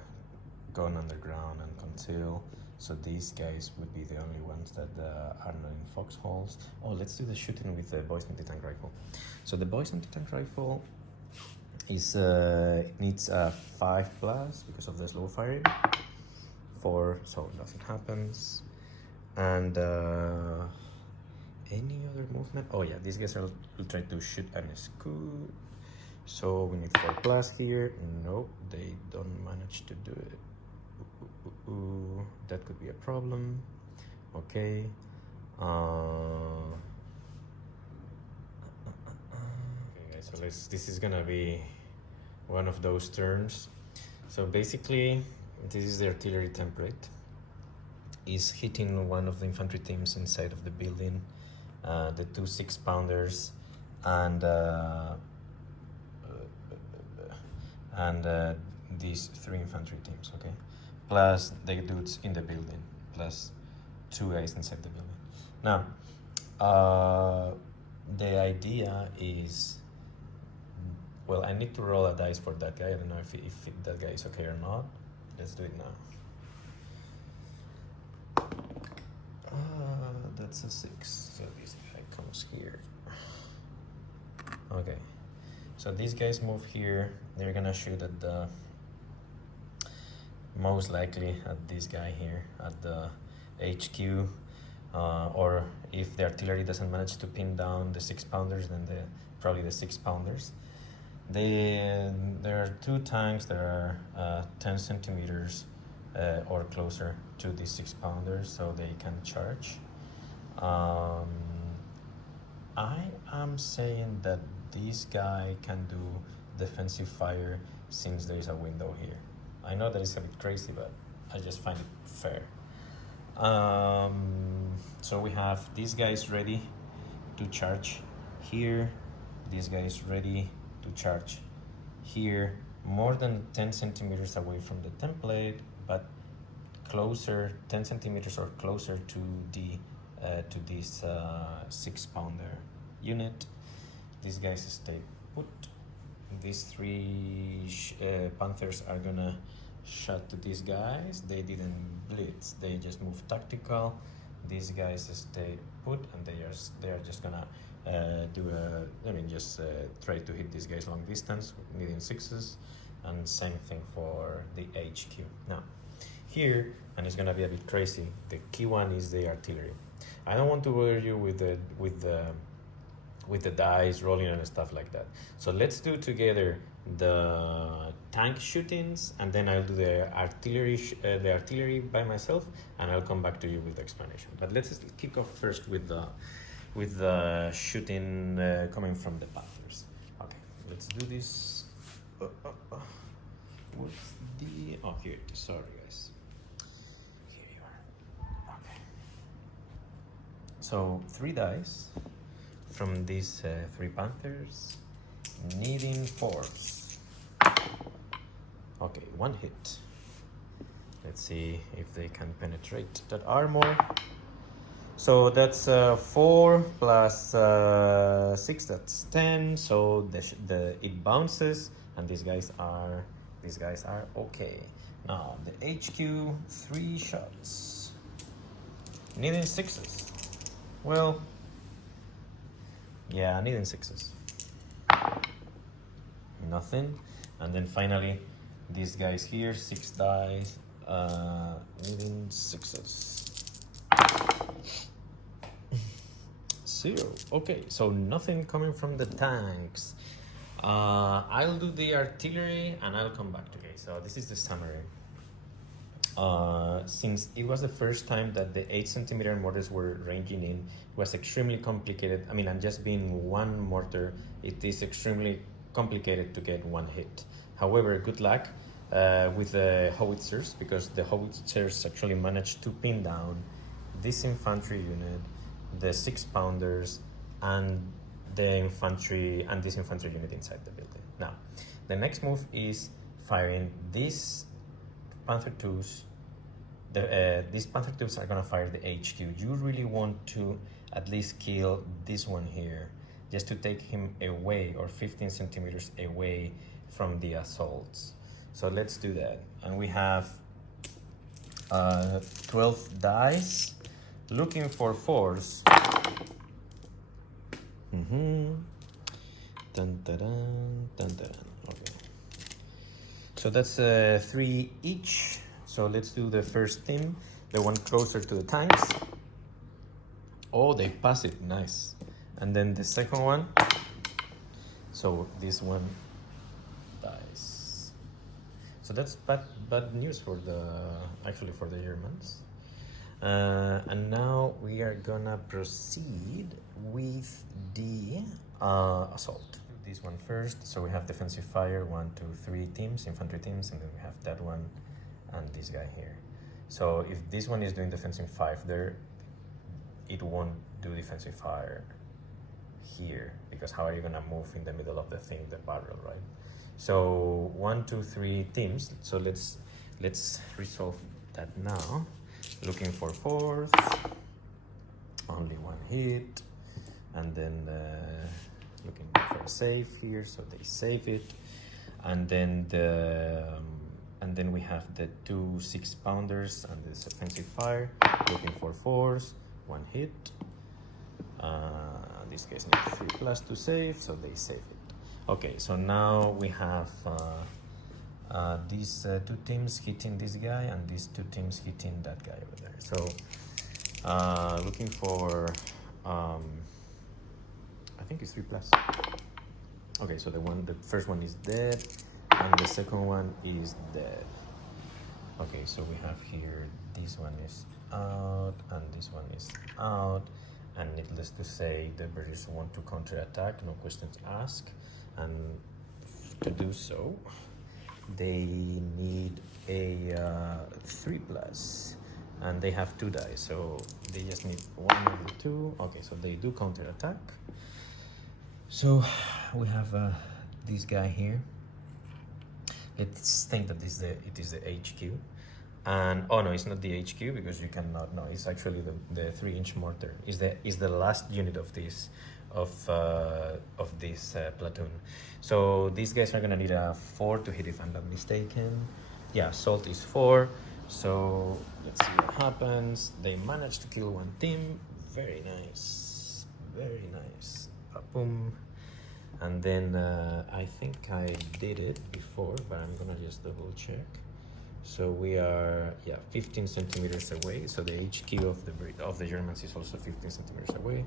gone underground and conceal. So these guys would be the only ones that are not in foxholes. Oh, let's do the shooting with the boys anti-tank rifle. So the boys anti-tank rifle is needs a 5+ because of the slow firing. 4, so nothing happens. And any other movement? Oh yeah, these guys will try to shoot and scoot. So we need 4+ here. Nope, they don't manage to do it. That could be a problem. Okay. Okay, guys. So this is gonna be one of those turns. So basically, this is the artillery template. Is hitting one of the infantry teams inside of the building, the 2 6-pounders, and these 3 infantry teams. Okay, plus the dudes in the building, plus 2 guys inside the building. Now, the idea is, well, I need to roll a dice for that guy. I don't know if that guy is okay or not. Let's do it now. That's a 6, so this guy comes here. Okay, so these guys move here. They're gonna shoot at the, most likely at this guy here, at the HQ, or if the artillery doesn't manage to pin down the 6-pounders, then probably the 6-pounders. There are 2 tanks that are 10 centimeters or closer to the 6-pounders, so they can charge. I am saying that this guy can do defensive fire since there is a window here. I know that it's a bit crazy, but I just find it fair. So we have these guys ready to charge here. This guy is ready to charge here, more than 10 centimeters away from the template, but closer, 10 centimeters or closer to the to this 6-pounder unit. These guys stay put. These 3 Panthers are gonna shot to these guys. They didn't blitz, they just moved tactical. These guys stay put, and they are just gonna try to hit these guys long distance, needing 6s, and same thing for the HQ. Now, here, and it's gonna be a bit crazy, the key one is the artillery. I don't want to bother you with the dice rolling and stuff like that. So let's do together the tank shootings, and then I'll do the artillery by myself, and I'll come back to you with the explanation. But let's just kick off first with the shooting coming from the Panthers. Okay, let's do this. What's the? Oh, here it is. Sorry, guys. Here you are. Okay. So 3 dice from these 3 Panthers, needing 4s. Okay, 1 hit. Let's see if they can penetrate that armor. So that's 4 plus 6. That's 10. So it bounces, and these guys are okay. Now the HQ, 3 shots, needing 6s. Well, yeah, needing 6s. Nothing. And then finally, these guys here, 6 dice, needing 6s. 0. Okay, so nothing coming from the tanks. I'll do the artillery and I'll come back to it. So this is the summary. Since it was the first time that the 8-centimeter mortars were ranging in, it was extremely complicated. I mean, I'm just being 1 mortar. It is extremely complicated to get 1 hit. However, good luck with the howitzers, because the howitzers actually managed to pin down this infantry unit, the 6-pounders, and this infantry unit inside the building. Now, the next move is firing these Panther 2s. These Panther 2s are gonna fire the HQ. You really want to at least kill this one here, just to take him away, or 15 centimeters away from the assaults. So let's do that. And we have 12 dice, looking for 4s. Dun, dun, dun, dun, dun. Okay. So that's 3 each. So let's do the first team, the one closer to the tanks. Oh, they pass it, nice. And then the second one. So this one dies. So that's bad news for for the Germans. And now we are gonna proceed with the assault. This one first. So we have defensive fire, 1, 2, 3 teams, infantry teams, and then we have that one and this guy here. So if this one is doing defensive fire there, it won't do defensive fire here, because how are you gonna move in the middle of the thing, the barrel, right? So 1, 2, 3 teams. So let's resolve that now. Looking for 4s, only 1 hit, and then looking for a save here, so they save it, and then we have the 2 6-pounders and this offensive fire, looking for 4s, 1 hit. These guys need 3+ to save, so they save it. Okay, so now we have these 2 teams hitting this guy and these 2 teams hitting that guy over there. So looking for I think it's 3+. Okay, so the first one is dead and the second one is dead. Okay, so we have here, this one is out and this one is out, and needless to say the British want to counterattack, no questions asked, and to do so they need a 3+, and they have 2 dice, so they just need 1 of the 2. Okay, so they do counterattack. So we have this guy here. Let's think that it is the HQ, and oh no, it's not the HQ, because you cannot. No, it's actually the 3-inch mortar. Is the last unit of this platoon. So these guys are gonna need a 4 to hit, if I'm not mistaken. Yeah, assault is 4. So let's see what happens. They managed to kill 1 team. Very nice, very nice. Boom. And then I think I did it before, but I'm gonna just double check. So we are 15 centimeters away. So the HQ of the Germans is also 15 centimeters away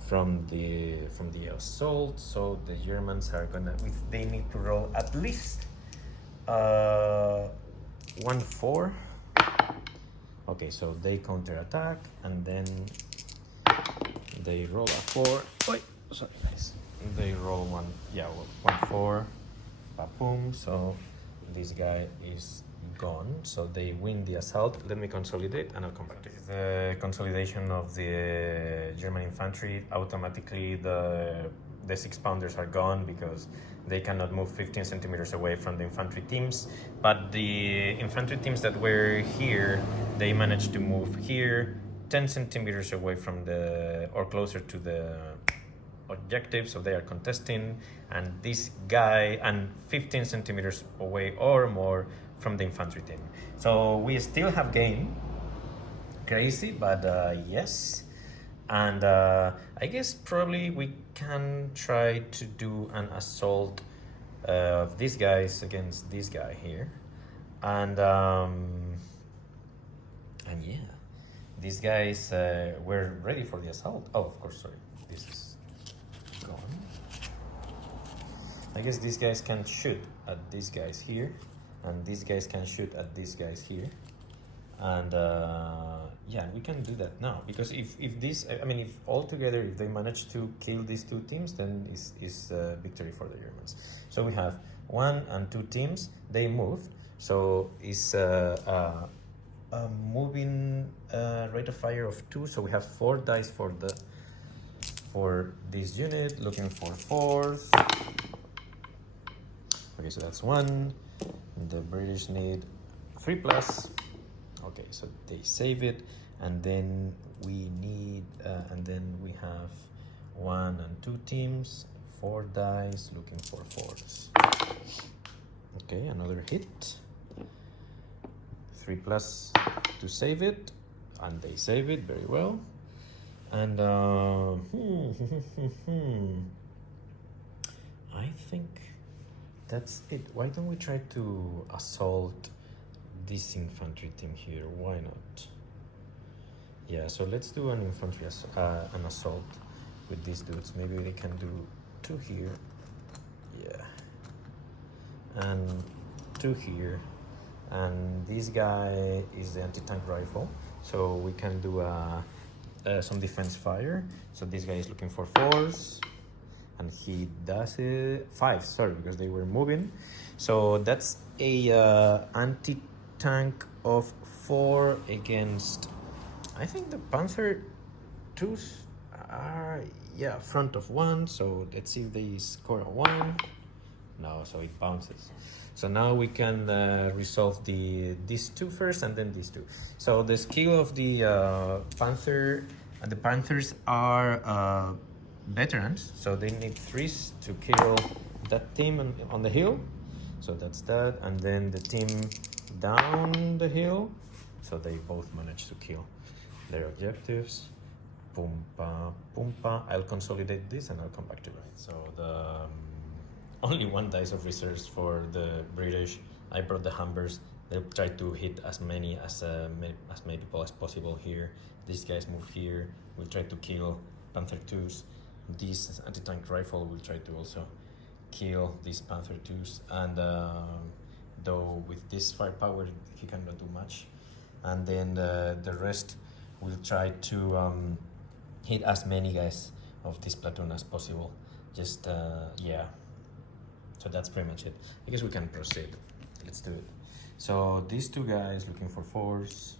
from the assault. So the Germans are gonna, they need to roll at least 1 4. Okay, so they counterattack and then they roll a 4. Wait, sorry guys. They roll 1 4. Boom. So this guy is gone. So they win the assault. Let me consolidate and I'll come back to you. The consolidation of the German infantry, automatically the 6-pounders are gone because they cannot move 15 centimeters away from the infantry teams. But the infantry teams that were here, they managed to move here 10 centimeters away from or closer to the objective, so they are contesting, and this guy and 15 centimeters away or more from the infantry team. So we still have game. Crazy, but yes. And I guess probably we can try to do an assault of these guys against this guy here, and yeah, these guys were ready for the assault. Oh, of course, sorry, this is gone. I guess these guys can shoot at these guys here, and these guys can shoot at these guys here, and yeah, we can do that now, because if all together, if they manage to kill these 2 teams, then is victory for the Germans. So we have 1 and 2 teams, they moved, so it's a moving rate of fire of 2. So we have 4 dice for this unit, looking for 4s. Okay, so that's 1. The British need 3+. Okay, so they save it, and then we need, and then we have 1 and 2 teams, 4 dice, looking for 4s. Okay, another hit. 3+, to save it, and they save it very well. And I think that's it. Why don't we try to assault this infantry team here? Why not? Yeah, so let's do an infantry an assault with these dudes. Maybe they can do 2 here. Yeah. And 2 here. And this guy is the anti-tank rifle, so we can do some defense fire. So this guy is looking for 4s, and he does it 5. Sorry, because they were moving. So that's a anti-tank of 4 against. I think the Panzer 2s are front of 1. So let's see if they score a 1. No, so it bounces. So now we can resolve these 2 first, and then these 2. So the skill of the Panthers are veterans, so they need 3s to kill that team on the hill. So that's that, and then the team down the hill. So they both managed to kill their objectives. Pumpa, pumpa. I'll consolidate this and I'll come back to it. So the only 1 dice of reserves for the British. I brought the Humbers. They'll try to hit as many people as possible here. These guys move here. We'll try to kill Panther 2s. This anti-tank rifle will try to also kill these Panther 2s. And though with this firepower, he cannot do much. And then the rest will try to hit as many guys of this platoon as possible. Just, yeah. So that's pretty much it. I guess we can proceed. Let's do it. So these 2 guys looking for 4s.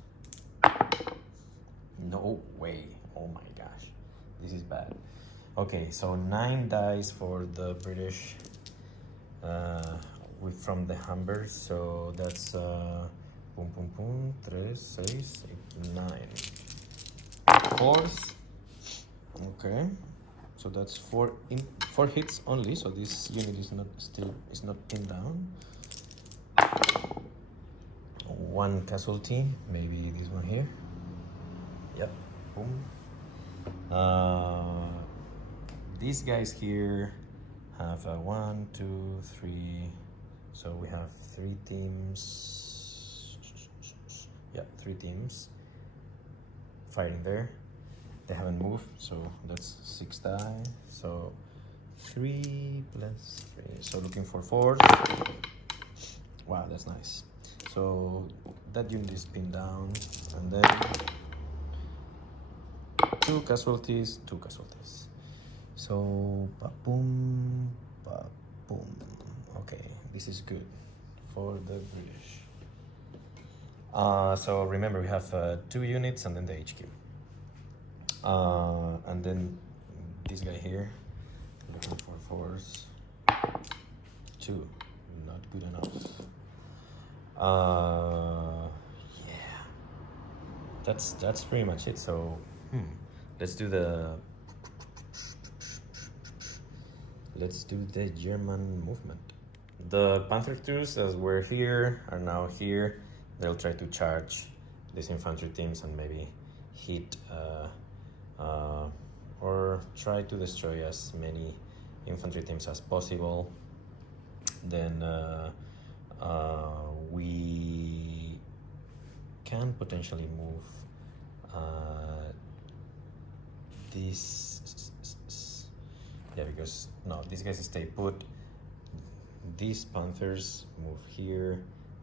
No way. Oh my gosh. This is bad. Okay, so 9 dice for the British from the Humbers. So that's boom, boom, boom. 3, 6, 8, 9. 4s. Okay. So that's 4 hits only. So this unit is not pinned down. 1 casualty, maybe this one here. Yep. Boom. These guys here have 1, 2, 3. So we have 3 teams. Yeah, 3 teams fighting there. They haven't moved, so that's 6 die. So 3 plus 3. So looking for 4. Wow, that's nice. So that unit is pinned down, and then 2 casualties, 2 casualties. So ba-boom, ba-boom. Okay, this is good for the British. So remember, we have 2 units and then the HQ. And then this guy here, looking for 4s. 2, not good enough. Yeah, that's pretty much it. So let's do the German movement. The Panther 2s, as we're here, are now here. They'll try to charge these infantry teams and maybe hit or try to destroy as many infantry teams as possible. Then we can potentially move this. Yeah, because no, these guys stay put. These Panthers move here.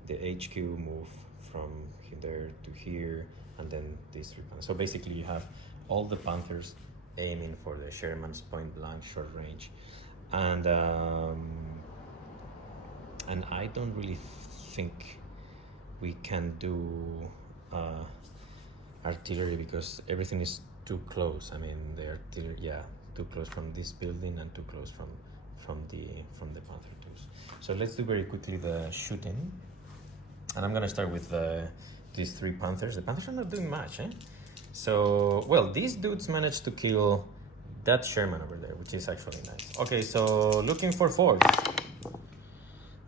The HQ move from there to here, and then these 3 Panthers. So basically, you have all the Panthers aiming for the Sherman's point blank short range, and I don't really think we can do artillery because everything is too close. I mean, the artillery, yeah, too close from this building and too close from the Panther 2s. So let's do very quickly the shooting, and I'm gonna start with these 3 Panthers. The Panthers are not doing much, eh? So, well, these dudes managed to kill that Sherman over there, which is actually nice. Okay, so looking for 4s.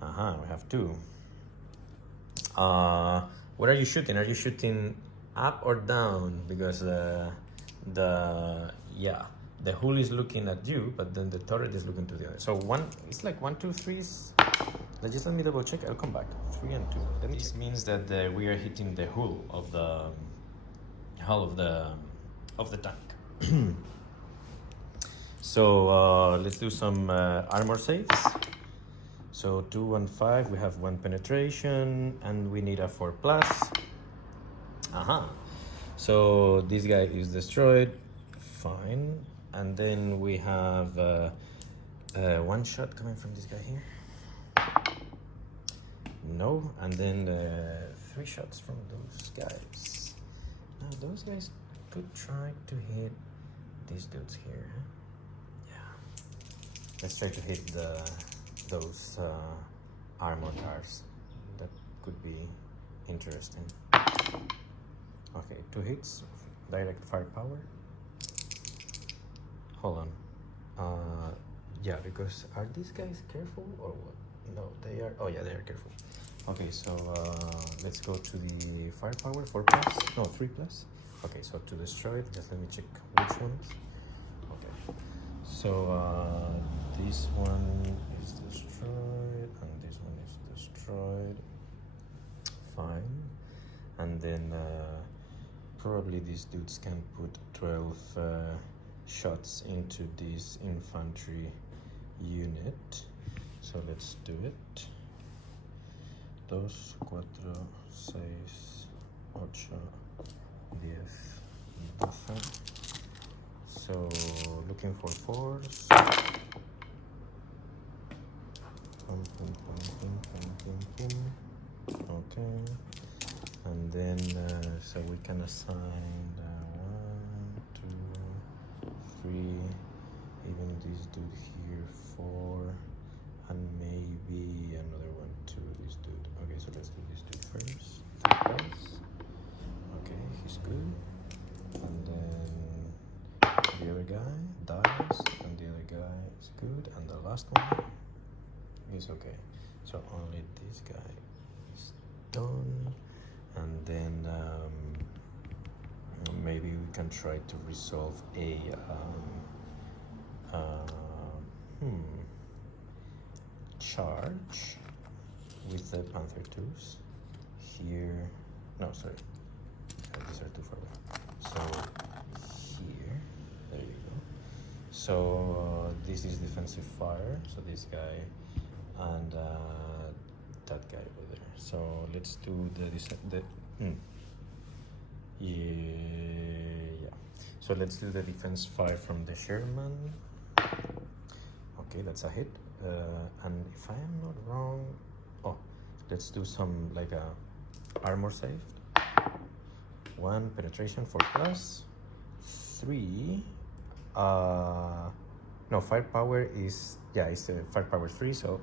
We have 2. What are you shooting? Are you shooting up or down? Because the hull is looking at you, but then the turret is looking to the other. So it's like 1, 2, 3. Just let me double check. I'll come back. 3 and 2. This means that we are hitting the hull of the tank. So let's do some armor saves. So 2 and 5, we have 1 penetration, and we need a 4 plus. So this guy is destroyed. Fine. And then we have 1 shot coming from this guy here. No. And then 3 shots from those guys. Now those guys could try to hit these dudes here. Yeah. Let's try to hit those armor cars. That could be interesting. Okay, 2 hits, direct firepower. Hold on. Yeah, because are these guys careful or what? No, they are. Oh yeah, they are careful. Okay, so let's go to the firepower, 4 plus. No, 3 plus. Okay, so to destroy it, just let me check which ones. Okay, so this one is destroyed and this one is destroyed. Fine. And then probably these dudes can put 12 shots into this infantry unit. So let's do it. 2, 4, 6, 8, 10, 12. So looking for 4s. Okay. And then so we can assign 1, 2, 3, even this dude here 4, and maybe another one to this dude. Okay, so let's do this dude first. 3 plus. Okay, he's good. And then the other guy dies, and the other guy is good, and the last one is okay. So only this guy is done. And then maybe we can try to resolve a charge with the Panzer 2s here. No, sorry, these are too far away. So here, there you go. So this is defensive fire. So this guy and that guy over there. So let's do yeah. So let's do the defense fire from the Sherman. Okay, that's a hit. And if I am not wrong, let's do some like a armor save. 1 penetration, 4 plus. 3. No, firepower is it's firepower 3. So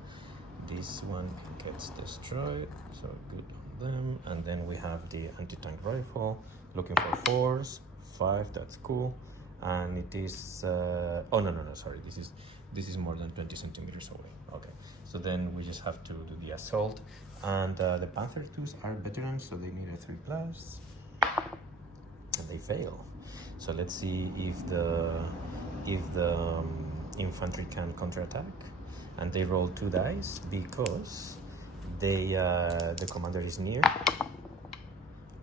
this one gets destroyed, so good on them. And then we have the anti-tank rifle, looking for 4s, 5, that's cool. And it is, sorry, this is more than 20 centimeters away. Okay, so then we just have to do the assault. And the Panzer 2s are veterans, so they need a 3 plus, and they fail. So let's see if the infantry can counterattack. And they roll 2 dice because the commander is near.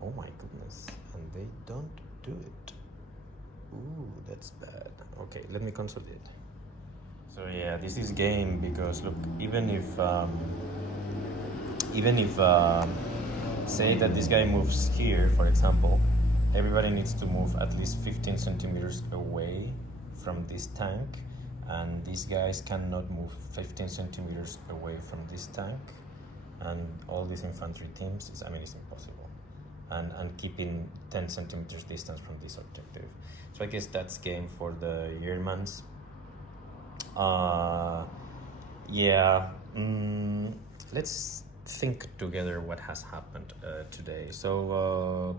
Oh my goodness, and they don't do it. Ooh, that's bad. Okay, let me consolidate. So yeah, this is game because look, even if say that this guy moves here, for example, everybody needs to move at least 15 centimeters away from this tank. And these guys cannot move 15 centimeters away from this tank, and all these infantry teams, it's impossible. And keeping 10 centimeters distance from this objective. So I guess that's game for the Germans. Let's think together what has happened today. So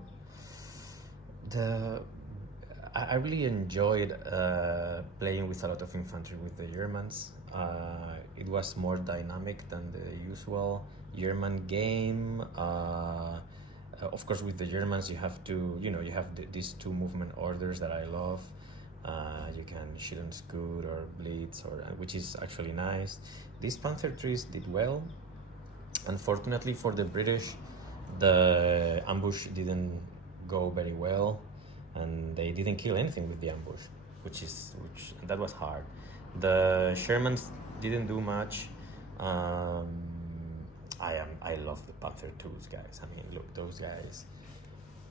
I really enjoyed playing with a lot of infantry with the Germans. It was more dynamic than the usual German game. Of course, with the Germans, you have to, you have these two movement orders that I love. You can shoot and scoot or blitz, which is actually nice. These Panzer IIIs did well. Unfortunately for the British, the ambush didn't go very well, and they didn't kill anything with the ambush, which that was hard. The Shermans didn't do much. I love the Panther IIs, guys. I mean, look, those guys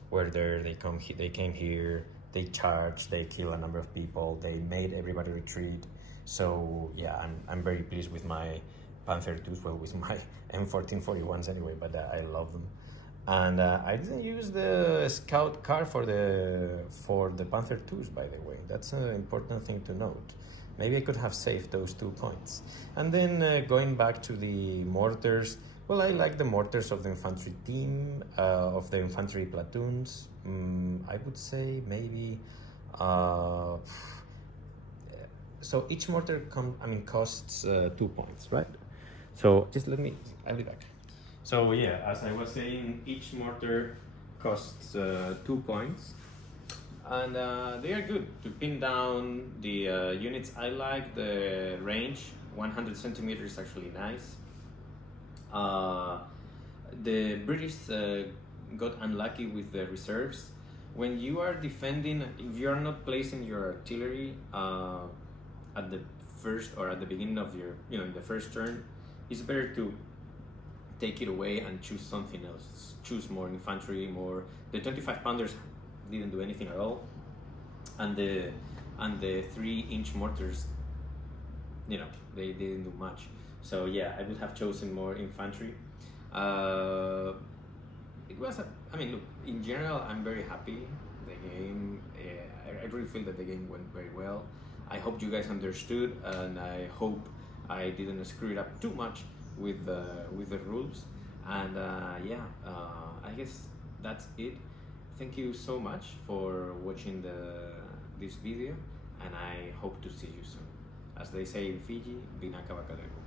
were there. They came here. They charged. They killed a number of people. They made everybody retreat. So yeah, I'm very pleased with my Panther IIs. Well, with my M1441s anyway, but I love them. And I didn't use the scout car for the Panther IIs, by the way. That's an important thing to note. Maybe I could have saved those 2 points. And then going back to the mortars, well, I like the mortars of the infantry team, of the infantry platoons. I would say maybe. So each mortar costs 2 points, right? So just I'll be back. So yeah, as I was saying, each mortar costs 2 points. And they are good to pin down the units. I like the range. 100 centimeters is actually nice. The British got unlucky with the reserves. When you are defending, if you are not placing your artillery at the first or at the beginning of your, in the first turn, it's better to take it away and choose something else. Choose more infantry, more. The 25 pounders didn't do anything at all, and the 3-inch mortars, they didn't do much. So yeah, I would have chosen more infantry. It was look, in general, I'm very happy. The game, I really feel that the game went very well. I hope you guys understood, and I hope I didn't screw it up too much with the rules. And I guess that's it. Thank you so much for watching this video, and I hope to see you soon. As they say in Fiji, Binaka Bakadego.